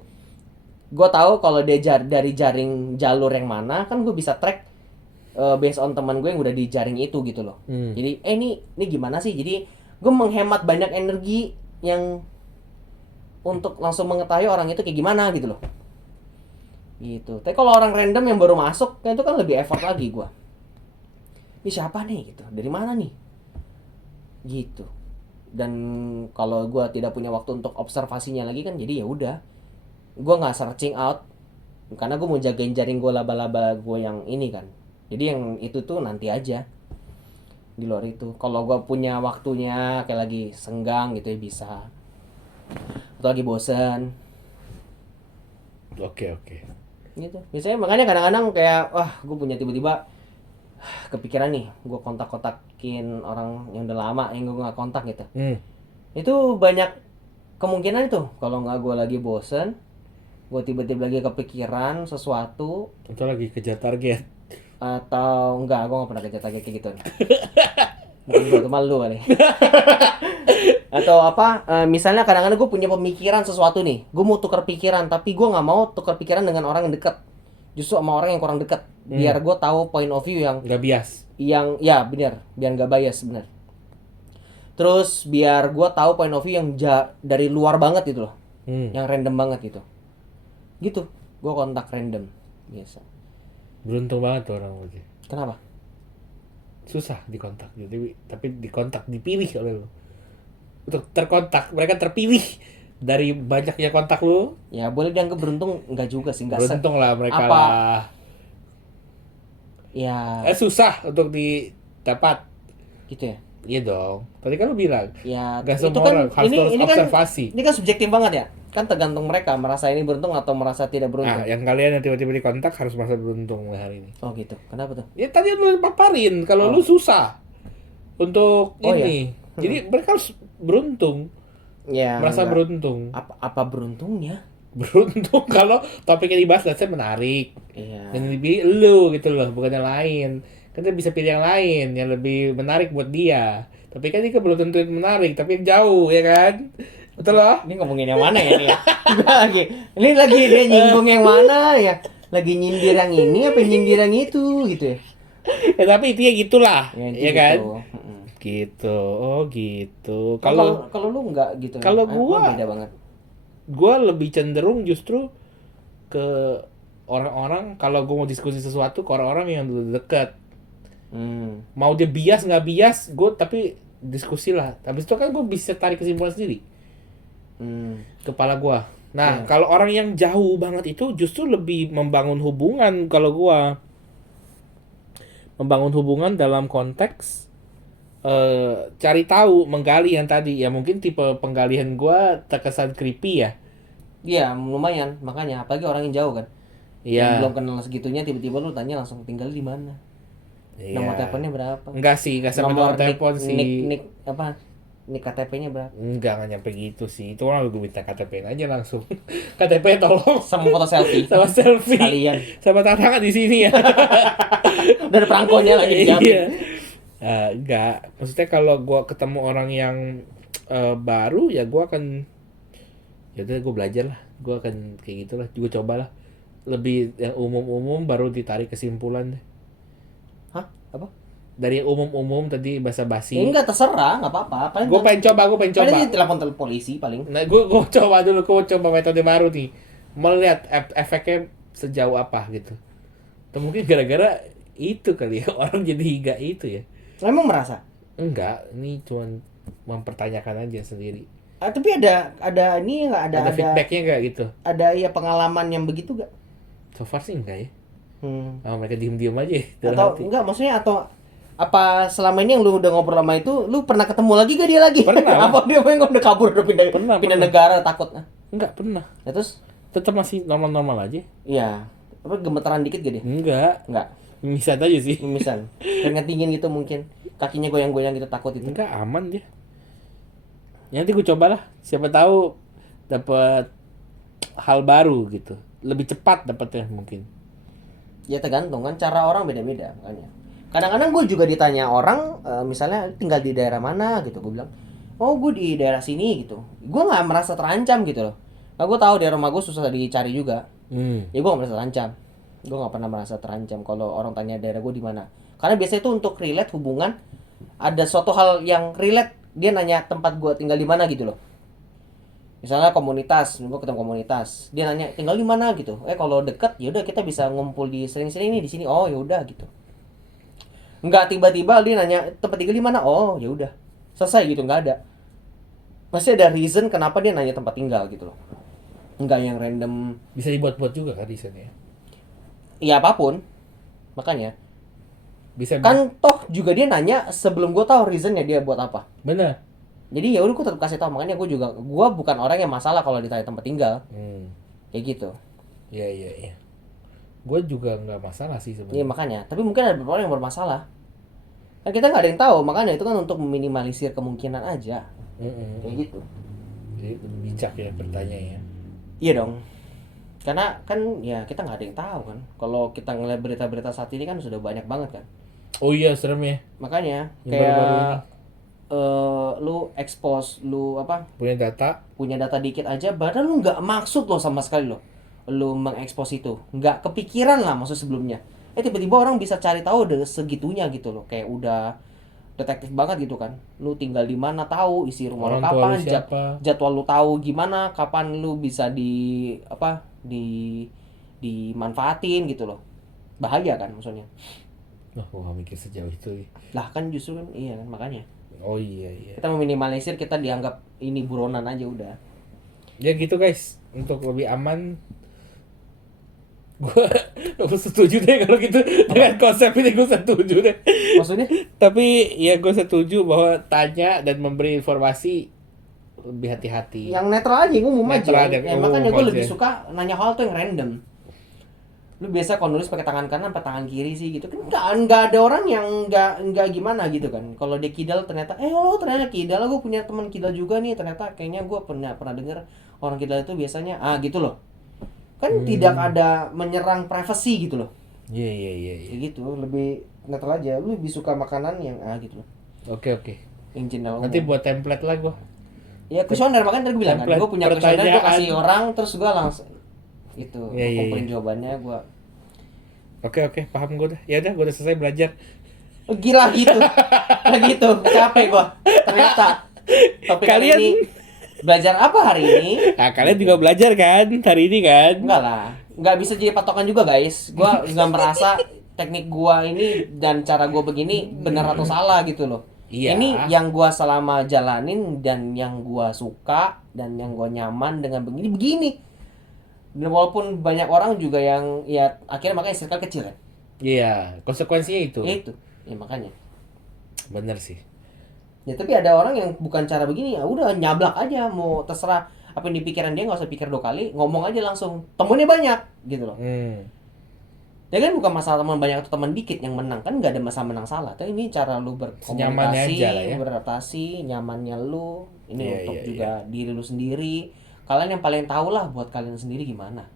Gue tahu kalau dia dari jaring jalur yang mana, kan gue bisa track based on teman gue yang udah di jaring itu gitu loh. Jadi ini gimana sih? Jadi gue menghemat banyak energi yang untuk langsung mengetahui orang itu kayak gimana gitu loh. Gitu. Tapi kalau orang random yang baru masuk, kan itu kan lebih effort lagi gue. Ini siapa nih gitu, dari mana nih gitu. Dan kalau gue tidak punya waktu untuk observasinya lagi kan, jadi ya udah gue nggak searching out karena gue mau jagain jaring gue laba-laba gue yang ini kan. Jadi yang itu tuh nanti aja di luar itu. Kalau gue punya waktunya kayak lagi senggang gitu ya bisa, atau lagi bosen Oke. gitu. Biasanya makanya kadang-kadang kayak wah gue punya tiba-tiba kepikiran nih gue kontak-kontakin orang yang udah lama yang gue nggak kontak gitu. Itu banyak kemungkinan itu kalau nggak gue lagi bosen, gue tiba-tiba lagi kepikiran sesuatu, Atau lagi kejar target. atau enggak, gue nggak pernah kejar target kayak gitu. Mungkin gue tuh malu kali. Atau apa, misalnya kadang-kadang gue punya pemikiran sesuatu nih, gue mau tukar pikiran tapi gue nggak mau tukar pikiran dengan orang yang dekat, justru sama orang yang kurang dekat, biar gue tahu point of view yang Nggak bias. ya benar, biar nggak bias benar. Terus biar gue tahu point of view yang dari luar banget gitu loh, yang random banget gitu. Gitu, gue kontak random biasa. Beruntung banget tuh orang berarti. Kenapa? Susah dikontak jadi, tapi dikontak dipilih oleh lu untuk terkontak, mereka terpilih dari banyaknya kontak lu. Ya boleh dianggap beruntung, enggak juga sih, enggak Beruntung lah mereka apa? lah. Ya Susah untuk didapat. gitu ya. Iya dong, tadi kan lu bilang Ya gak itu semua kan orang harus ini kan observasi. ini kan subjektif banget ya. Kan tergantung mereka merasa ini beruntung atau merasa tidak beruntung. Yang kalian yang tiba-tiba dikontak harus merasa beruntung hari ini. Oh gitu. Kenapa tuh? Ya tadi lu paparin kalau lu susah untuk Oh, ini. Jadi mereka harus beruntung, Ya. merasa enggak. beruntung. Apa beruntungnya? Beruntung kalau topik yang dibahas saya menarik. Iya. Dan dipilih lu gitu loh, bukan yang lain. Kan dia bisa pilih yang lain yang lebih menarik buat dia. Tapi kan ini kan belum tentu menarik, tapi jauh ya kan? Betul loh? Ini ngomongin yang mana ya nih? Ini lagi dia nyinggung yang mana ya? Lagi nyindir yang ini apa nyindir yang itu gitu ya? Ya tapi intinya gitulah, ya kan? Gitu. Mm-mm. Gitu. Oh gitu. Kalau lu enggak gitu. kalau Lu gua- beda banget. Gua lebih cenderung justru ke orang-orang kalau gua mau diskusi sesuatu ke orang-orang yang udah dekat. Mau dia bias nggak bias, gue tapi diskusi lah. Habis itu kan gue bisa tarik kesimpulan sendiri. Kepala gue. Nah, kalau orang yang jauh banget itu justru lebih membangun hubungan kalau gue. Membangun hubungan dalam konteks cari tahu, menggali yang tadi. Ya mungkin tipe penggalian gue terkesan creepy ya. Iya, lumayan. Makanya apalagi orang yang jauh kan. Iya. Yang belum kenal segitunya tiba-tiba lu tanya langsung tinggal di mana. Iya. Nomor teleponnya berapa? Enggak sih, enggak sampai nomor telepon sih. Nik KTP-nya berapa? Nggak nyampe gitu sih. Itu orang gue minta KTP aja langsung. KTP tolong. Sama foto selfie. Sama selfie. Sekalian. Sama tangan di sini ya. Dan perangkonya lagi dijamin. Iya. Enggak. Maksudnya kalau gue ketemu orang yang baru ya gue akan ya udah gue belajar lah. Gue akan kayak gitulah. Gue cobalah. Lebih yang umum-umum baru ditarik kesimpulan deh. Hah? Apa? Dari yang umum-umum tadi basa-basi. Enggak terserah, enggak apa-apa. Gue pengen coba. Paling telepon polisi paling. Nah, gue coba dulu, gue coba metode baru nih, melihat efeknya sejauh apa gitu. Atau mungkin gara-gara itu kali ya orang jadi enggak itu ya. Emang merasa? Enggak, ini cuma mempertanyakan aja sendiri. Tapi ada ini enggak ada feedbacknya enggak gitu? Ada ya pengalaman yang begitu enggak? So far sih enggak ya. Mereka diem-diem aja. Atau enggak, maksudnya atau apa selama ini yang lu udah ngobrol sama itu, lu pernah ketemu lagi gak dia lagi? Pernah. Apa dia pengen udah kabur, udah pindah negara takut? Enggak pernah. Ya, terus? Tetap masih normal-normal aja. Iya. Apa gemeteran dikit gak dia? Enggak. Mimisan aja sih. Mimisan. Keringat dingin gitu mungkin. Kakinya goyang-goyang gitu takut itu. Enggak, aman dia. Ya, nanti gue cobalah. Siapa tahu dapat hal baru gitu. Lebih cepat dapatnya mungkin. Ya tergantung kan, cara orang beda-beda makanya. Kadang-kadang gue juga ditanya orang, misalnya tinggal di daerah mana gitu, gue bilang, oh gue di daerah sini gitu. Gue nggak merasa terancam gitu loh. Nah, gue tahu daerah rumah gue susah dicari juga. Ya gue nggak merasa terancam. Gue nggak pernah merasa terancam kalau orang tanya daerah gue di mana. Karena biasanya itu untuk relate hubungan. Ada suatu hal yang relate, dia nanya tempat gue tinggal di mana gitu loh. Misalnya komunitas, gue ketemu komunitas, dia nanya tinggal di mana gitu. Kalau deket, ya udah kita bisa ngumpul di sering-sering nih di sini. Oh ya udah gitu. Enggak tiba-tiba dia nanya tempat tinggal di mana. Oh ya udah, selesai gitu, nggak ada. Pasti ada reason kenapa dia nanya tempat tinggal gitu loh. Enggak yang random. Bisa dibuat-buat juga kan reasonnya. Ya apapun. Makanya. Bisa Kan toh juga dia nanya sebelum gue tahu reasonnya dia buat apa. bener. Jadi ya udah gue tetap kasih tahu. Makanya gue bukan orang yang masalah kalau ditanya tempat tinggal. Kayak gitu. Iya. Gue juga nggak masalah sih Iya sebenarnya. makanya. Tapi mungkin ada beberapa orang yang bermasalah. Kan kita nggak ada yang tahu. Makanya itu kan untuk meminimalisir kemungkinan aja. Kayak gitu. Jadi lebih bijak ya bertanya ya. Iya dong. Karena kan ya kita nggak ada yang tahu kan. Kalau kita ngeliat berita-berita saat ini kan sudah banyak banget kan. Oh iya serem ya. Makanya Yang baru-baru ini. kayak lu expose lu apa Punya data. punya data dikit aja, padahal lu nggak maksud lo sama sekali lo lu mengekspos itu, nggak kepikiran lah maksud sebelumnya. Tiba-tiba orang bisa cari tahu udah segitunya gitu loh, kayak udah detektif banget gitu kan. Lu tinggal di mana tahu, isi rumah lu Orang tua kapan, lu siapa. jadwal lu tahu gimana, kapan lu bisa dimanfaatin gitu loh. Bahaya kan maksudnya. Nah, gua nggak mikir sejauh itu. Lah kan justru kan iya kan makanya. Oh iya. Kita meminimalisir, kita dianggap ini buronan aja udah. Ya gitu guys, untuk lebih aman gue setuju deh kalau gitu. Dengan konsep ini gue setuju deh. Maksudnya? Tapi ya gue setuju bahwa tanya dan memberi informasi lebih hati-hati. Yang netral aja, umum Netral aja. dan Ya, umum makanya gue aja. lebih suka nanya hal tuh yang random. Lu biasa kalau nulis pakai tangan kanan apa tangan kiri sih gitu kan, nggak ada orang yang nggak gimana gitu kan. Kalau dia kidal ternyata ternyata kidal, gue punya teman kidal juga nih, ternyata kayaknya gue pernah dengar orang kidal itu biasanya gitu loh kan. Tidak ada menyerang privasi gitu loh. Iya. Kayak gitu, lebih netral aja. Lu lebih suka makanan yang gitu loh, Oke. yang general Nanti umum. buat template lah gue. Ya kuesioner, makanya tadi gue bilang kan, Template gue punya kuesioner, gue pertanyaan. kasih orang terus gue langsung itu Iya. kumpulin jawabannya gue. Oke, paham gue udah. Ya udah, gue udah selesai belajar. Gila gitu. Nah gitu, capek gue. Ternyata topik hari Kalian- ini belajar apa hari ini? Nah, kalian juga belajar kan hari ini kan? Enggak lah, nggak bisa jadi patokan juga guys. Gue nggak merasa teknik gue ini dan cara gue begini benar atau salah gitu loh. Iya. Ini yang gue selama jalanin dan yang gue suka dan yang gue nyaman dengan begini. Dan walaupun banyak orang juga yang ya akhirnya makanya circle kecil kan. Iya, konsekuensinya itu. Itu. Ya makanya. Bener sih. Ya tapi ada orang yang bukan cara begini, ya udah nyablak aja, mau terserah apa yang di pikiran dia, nggak usah pikir 2 kali, ngomong aja langsung. Temennya banyak gitu loh. Ya kan bukan masalah teman banyak atau teman dikit yang menang, kan nggak ada masalah menang salah. Tapi ini cara lu Senyamannya berkomunikasi, aja lah ya. beradaptasi, nyamannya lu. Ini Iya, untuk iya, juga diri lu sendiri. Kalian yang paling tahu lah buat kalian sendiri gimana.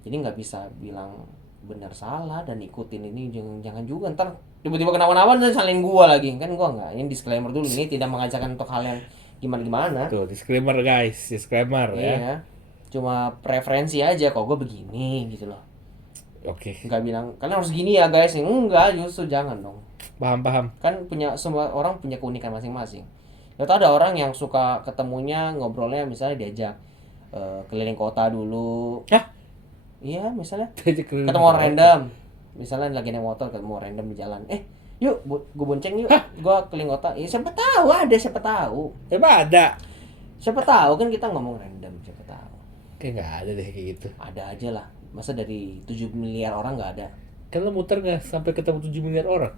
Jadi nggak bisa bilang benar salah dan ikutin ini, jangan juga ntar tiba-tiba kenapa-napa dan salin gua lagi. Kan gua nggak, ini disclaimer dulu, ini tidak mengajarkan untuk hal yang gimana-gimana. Tuh, disclaimer guys, disclaimer ya. Iya. Cuma preferensi aja kok gua begini gitu loh. Oke, Nggak bilang kalian harus gini ya guys. Enggak, justru jangan dong. paham. Kan semua orang punya keunikan masing-masing. Ya ada orang yang suka ketemunya ngobrolnya misalnya diajak keliling kota dulu. Hah? Iya, misalnya Ketemu ketemu orang random. Misalnya lagi naik motor ketemu orang random di jalan. Yuk, gue bonceng yuk. Gue keliling kota. Ya siapa tahu ada, siapa tahu. Emang ada? Siapa tahu kan kita ngomong random, siapa tahu. Kayak nggak ada deh kayak gitu. Ada aja lah. Masa dari 7 miliar orang nggak ada? Kan lo muter nggak sampai ketemu 7 miliar orang?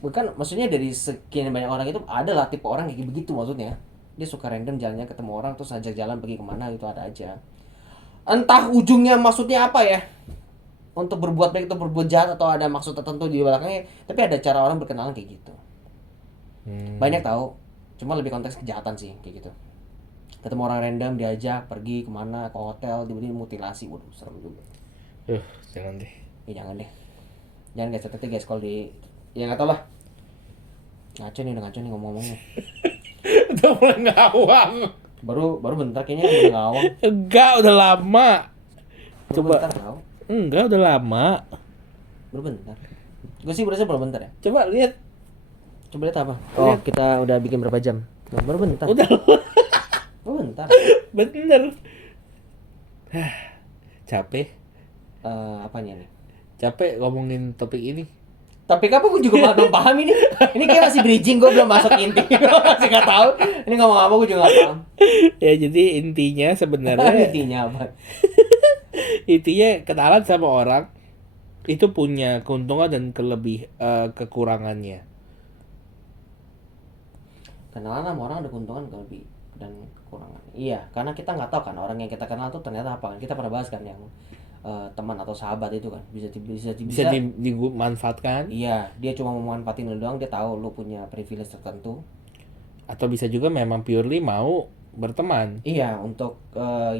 Bukan, maksudnya dari sekian banyak orang itu ada lah tipe orang kayak begitu maksudnya. Dia suka random jalannya ketemu orang terus ajak jalan pergi kemana gitu, ada aja. Entah ujungnya maksudnya apa ya, untuk berbuat baik atau berbuat jahat atau ada maksud tertentu di belakangnya, tapi ada cara orang berkenalan kayak gitu. Banyak tahu, cuma lebih konteks kejahatan sih kayak gitu. Ketemu orang random diajak pergi kemana, ke hotel, tiba-tiba mutilasi. Waduh, serem juga. Jangan deh. Ya jangan deh, jangan guys, hati-hati guys kalau di, ya nggak tau lah. Ngaco nih ngomong-ngomongnya. Udah mulai ngawang. Baru bentar kayaknya udah ngawang. Enggak, udah lama. Coba. Bentar tau. Enggak, udah lama. Baru bentar. Gue sih berasa baru bentar ya. Coba lihat. Coba lihat apa? Oh, kita udah bikin berapa jam? Baru bentar. Udah. Baru bentar. Bener. Capek. Apanya nih? Capek ngomongin topik ini. Tapi kenapa gue juga belum paham ini? Ini kayak masih bridging, gue belum masuk inti. Gue masih nggak tahu. Ini ngomong apa gue juga nggak paham. Ya jadi intinya sebenarnya Intinya apa? intinya kenalan sama orang itu punya keuntungan dan kekurangannya. Kenalan sama orang ada keuntungan lebih dan kekurangan. Iya, karena kita nggak tahu kan orang yang kita kenal tuh ternyata apa kan. Kita pernah bahas kan yang teman atau sahabat itu kan bisa Dimanfaatkan, iya, dia cuma memanfaatin lu doang, dia tahu lu punya privilege tertentu. atau bisa juga memang purely mau berteman, Iya, untuk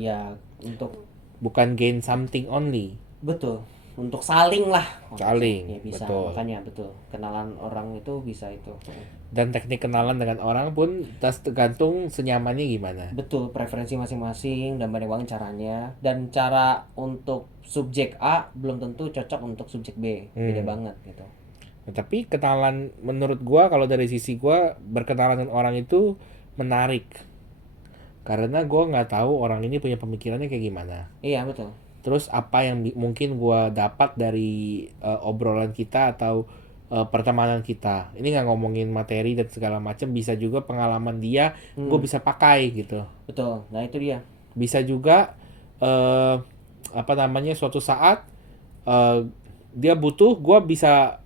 ya untuk bukan gain something only. betul, untuk saling lah. Saling, Ya bisa, betul. makanya betul. Kenalan orang itu bisa itu. Dan teknik kenalan dengan orang pun tergantung senyamannya gimana. Betul, preferensi masing-masing dan banyak banget caranya. Dan cara untuk subjek A belum tentu cocok untuk subjek B. Beda banget gitu. Nah, tapi kenalan menurut gua, kalau dari sisi gua, berkenalan dengan orang itu menarik. Karena gua nggak tahu orang ini punya pemikirannya kayak gimana. Iya, betul. Terus apa yang mungkin gua dapat dari obrolan kita atau pertemanan kita. Ini nggak ngomongin materi dan segala macam, bisa juga pengalaman dia gue bisa pakai gitu. Betul. Nah, itu dia. Bisa juga suatu saat dia butuh, gue bisa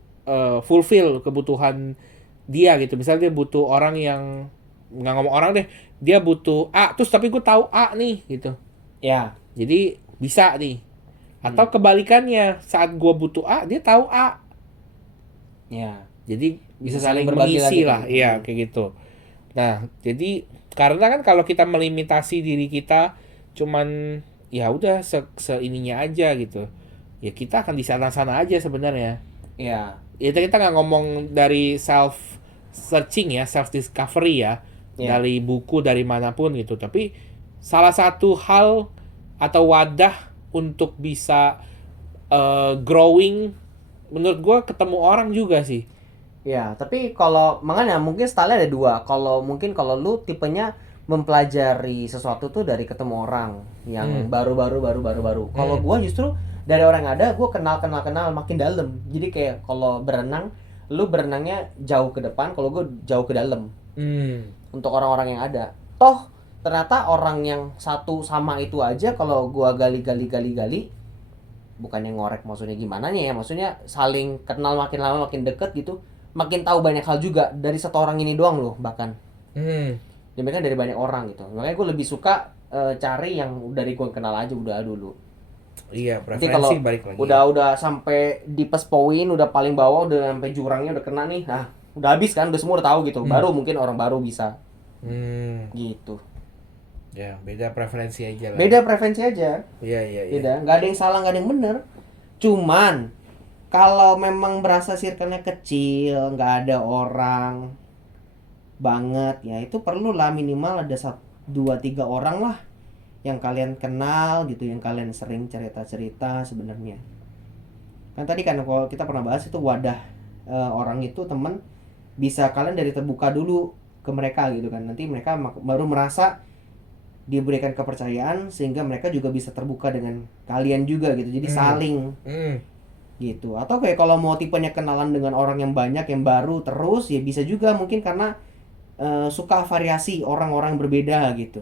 fulfill kebutuhan dia gitu. Misalnya dia butuh orang yang, nggak ngomong orang deh, dia butuh A terus tapi gue tahu A nih gitu, Ya, jadi bisa nih. Atau kebalikannya, saat gue butuh A dia tahu A, ya. jadi bisa Bisa saling berbagi mengisi lagi lah, kan. iya kayak gitu. Nah, jadi karena kan kalau kita melimitasi diri kita cuman ya udah seininya aja gitu, ya kita akan di sana-sana aja sebenarnya. Ya. Itu kita nggak ngomong dari self searching ya, self discovery ya, Iya. dari buku, dari manapun gitu. Tapi salah satu hal atau wadah untuk bisa growing, menurut gua ketemu orang juga sih. Ya, tapi kalau makanya mungkin style ada dua. Kalau mungkin kalau lu tipenya mempelajari sesuatu tuh dari ketemu orang yang baru. Kalau gua justru dari orang yang ada, gua kenal makin dalam. Jadi kayak kalau berenang, lu berenangnya jauh ke depan, kalau gua jauh ke dalam. Untuk orang-orang yang ada. Toh ternyata orang yang satu sama itu aja kalau gua gali, bukannya ngorek maksudnya gimana nih ya, maksudnya saling kenal makin lama makin deket gitu, makin tahu banyak hal juga dari satu orang ini doang loh bahkan. Demikian dari banyak orang gitu. Makanya gue lebih suka cari yang dari gue kenal aja udah dulu. Iya, Nanti kalau preferensi balik lagi. udah sampai di poin, udah paling bawah, udah sampai jurangnya udah kena nih, nah udah habis kan, udah semua udah tahu gitu. Baru mungkin orang baru bisa gitu. Ya, beda preferensi aja lah. Beda preferensi aja. Iya. Beda, nggak ada yang salah, nggak ada yang bener. Cuman kalau memang berasa circle-nya kecil, nggak ada orang banget, ya itu perlu lah minimal ada 2-3 orang lah yang kalian kenal gitu, yang kalian sering cerita-cerita sebenarnya. Kan tadi kan kalau kita pernah bahas itu wadah orang itu teman, bisa kalian dari terbuka dulu ke mereka gitu kan. Nanti mereka baru merasa diberikan kepercayaan sehingga mereka juga bisa terbuka dengan kalian juga gitu. Jadi saling gitu. Atau kayak kalau mau tipenya kenalan dengan orang yang banyak yang baru terus, ya bisa juga mungkin karena suka variasi orang-orang berbeda gitu.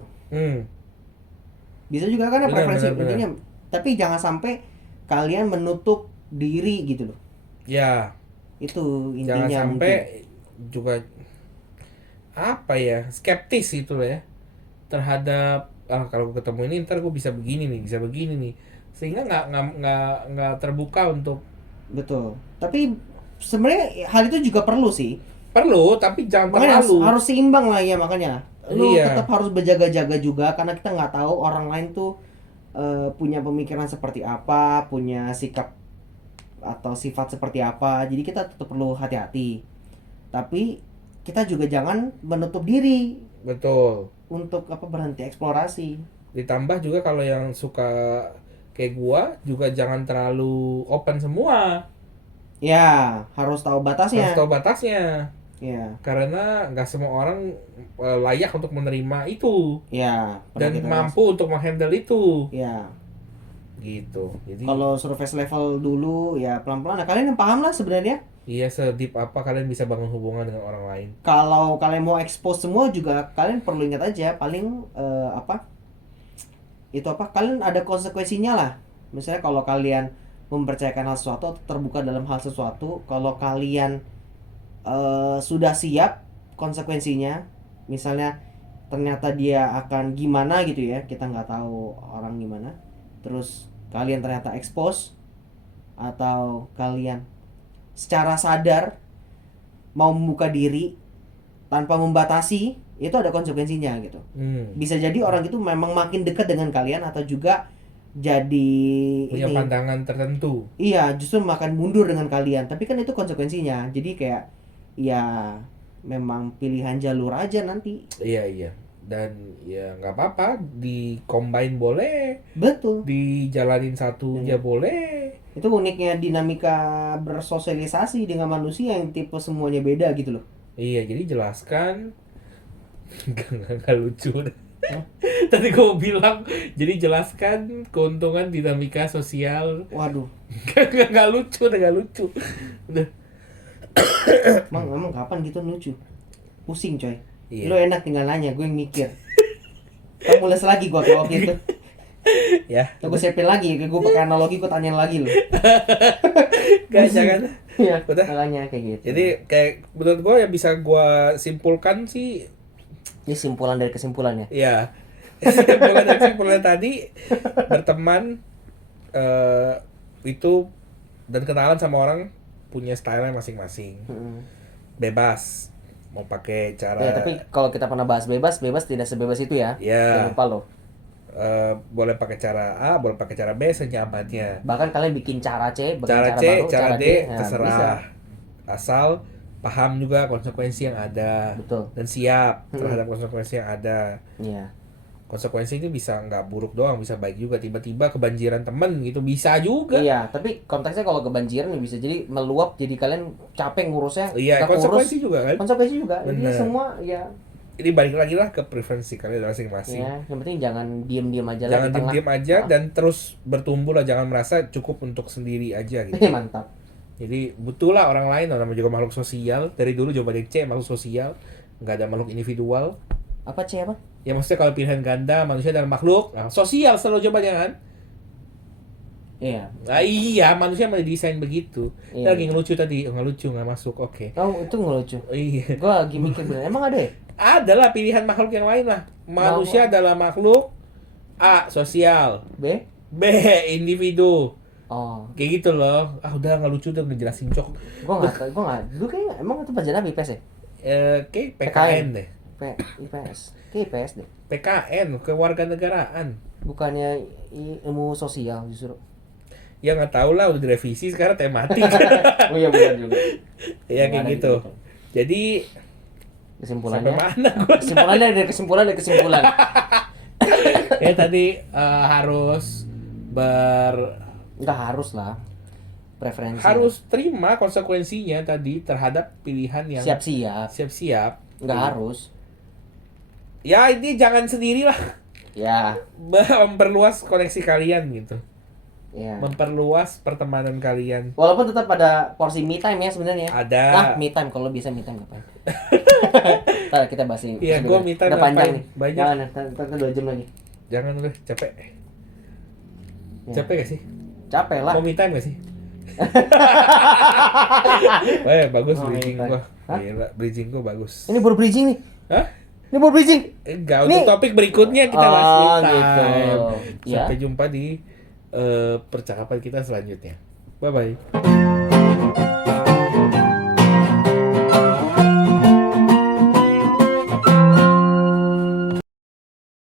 Bisa juga karena preferensi intinya. Tapi jangan sampai kalian menutup diri gitu loh. Ya. Itu intinya. Jangan sampai mungkin juga apa ya, skeptis gitu loh ya terhadap kalau gue ketemu ini ntar gue bisa begini nih, sehingga nggak terbuka untuk. betul. Tapi sebenarnya hal itu juga perlu sih. Perlu, tapi jangan Makanya terlalu. harus seimbang lah ya, makanya lu Iya. tetap harus berjaga-jaga juga karena kita nggak tahu orang lain tuh punya pemikiran seperti apa, punya sikap atau sifat seperti apa. Jadi kita tetap perlu hati-hati. Tapi kita juga jangan menutup diri. Betul. Untuk berhenti eksplorasi. Ditambah juga kalau yang suka kayak gua juga jangan terlalu open semua. Ya, harus tahu batasnya. Ya. Karena nggak semua orang layak untuk menerima itu. Ya. Dan mampu untuk menghandle itu. Ya. Gitu. Jadi kalau surface level dulu ya pelan-pelan. Nah, kalian yang paham lah sebenarnya. Iya, sedip apa kalian bisa bangun hubungan dengan orang lain? Kalau kalian mau expose semua juga kalian perlu ingat aja paling kalian ada konsekuensinya lah. Misalnya kalau kalian mempercayakan hal sesuatu atau terbuka dalam hal sesuatu, kalau kalian sudah siap konsekuensinya, misalnya ternyata dia akan gimana gitu ya, kita nggak tahu orang gimana, terus kalian ternyata expose atau kalian secara sadar mau membuka diri tanpa membatasi, itu ada konsekuensinya gitu. Bisa jadi orang itu memang makin dekat dengan kalian atau juga jadi Punya pandangan tertentu. iya, justru makan mundur dengan kalian. Tapi kan itu konsekuensinya. Jadi kayak ya memang pilihan jalur aja nanti. Iya. Dan ya nggak apa-apa, di combine boleh, Betul. dijalanin satu aja boleh. Itu uniknya dinamika bersosialisasi dengan manusia yang tipe semuanya beda gitu loh. Iya, jadi jelaskan. Nggak lucu. Tadi gue mau bilang, jadi jelaskan keuntungan dinamika sosial. Waduh. Nggak lucu. Udah. Emang kapan gitu lucu? Pusing coy. Iya. Lo enak tinggal nanya, gue yang mikir. Kita mules lagi gue kayak waktu itu. Ya. Gue siapin lagi, gue pakai analogi, gue tanyain lagi lo. Guys, jangan. Iya, Udah. makanya kayak gitu. Jadi kayak menurut gue yang bisa gue simpulkan sih, Ini simpulan dari kesimpulannya. ya kesimpulan tadi, berteman itu dan kenalan sama orang punya style masing-masing. Bebas mau pakai cara. Ya, tapi kalau kita pernah bahas bebas tidak sebebas itu ya. Ya. Jangan lupa loh. Boleh pakai cara A, boleh pakai cara B, senyamannya. Bahkan kalian bikin cara C, bikin Cara cara C, baru, cara D, nah, terserah. bisa. Asal paham juga konsekuensi yang ada. Betul. Dan siap terhadap konsekuensi yang ada. Iya. Konsekuensi itu bisa nggak buruk doang, bisa baik juga. Tiba-tiba kebanjiran temen gitu, bisa juga. Iya, tapi konteksnya kalau kebanjiran ya bisa jadi meluap, jadi kalian capek ngurusnya. Iya, nggak konsekuensi kurus. juga kan. Konsekuensi juga. Ini Bener. semua ya. Ini balik lagi lah ke preferensi kalian masing-masing. Ya, yang penting jangan diem-diem aja lah Jangan di tengah. diem-diem aja dan terus bertumbuh lah, jangan merasa cukup untuk sendiri aja gitu. Mantap. Jadi butuh lah orang lain, namanya juga makhluk sosial. Dari dulu jawabannya C, makhluk sosial, nggak ada makhluk individual. Apa C apa? Ya maksudnya kalau pilihan ganda, manusia adalah makhluk sosial selalu jawabannya kan. Iya. Nah, iya, manusia mau didesain begitu. Iya. Lagi ngelucu tadi, nggak lucu, nggak masuk, oke. Oh, itu ngelucu. Iya. Gue lagi mikir bener. Emang ada ya? Adalah pilihan makhluk yang lain lah. Manusia adalah makhluk A, sosial. B? B, individu. Oh, Kayak gitu loh. Udah nggak lucu, udah ngejelasin cok. gue nggak. Dulu kayaknya emang itu pelajaran apa IPS ya? Kayak PKN deh. IPS. Kayak IPS deh. PKN, kewarganegaraan. Bukannya ilmu sosial justru. Ya nggak tahu lah, udah direvisi sekarang tematik. Oh iya benar juga. Ya kayak gitu. Jadi Kesimpulannya. sampai mana gua? Kesimpulannya dari kesimpulan. Ya tadi harus Nggak harus lah. Preferensi. harus terima konsekuensinya tadi terhadap pilihan yang siap-siap. siap-siap. Nggak harus. Ya ini jangan sendirilah. Ya. Memperluas koneksi kalian gitu. Ya. Memperluas pertemanan kalian. Walaupun tetap ada porsi me time ya sebenarnya. Ada. Me time kalau bisa me time ngapain? Ntar kita bahas ini. Iya, gua me time udah panjang ngapain? nih. Banyak. Jangan, ntar 2 jam lagi. Jangan udah capek. Ya. Capek gak sih? Capek lah. Mau me time gak sih? Bagus Oh, bridging me time. gua. Hah? Gila, bridging gua bagus. Ini baru bridging nih. Hah? Ini baru bridging. Enggak, Nih. untuk topik berikutnya kita bahas me time. Gitu. Ya. Sampai jumpa di percakapan kita selanjutnya. Bye bye.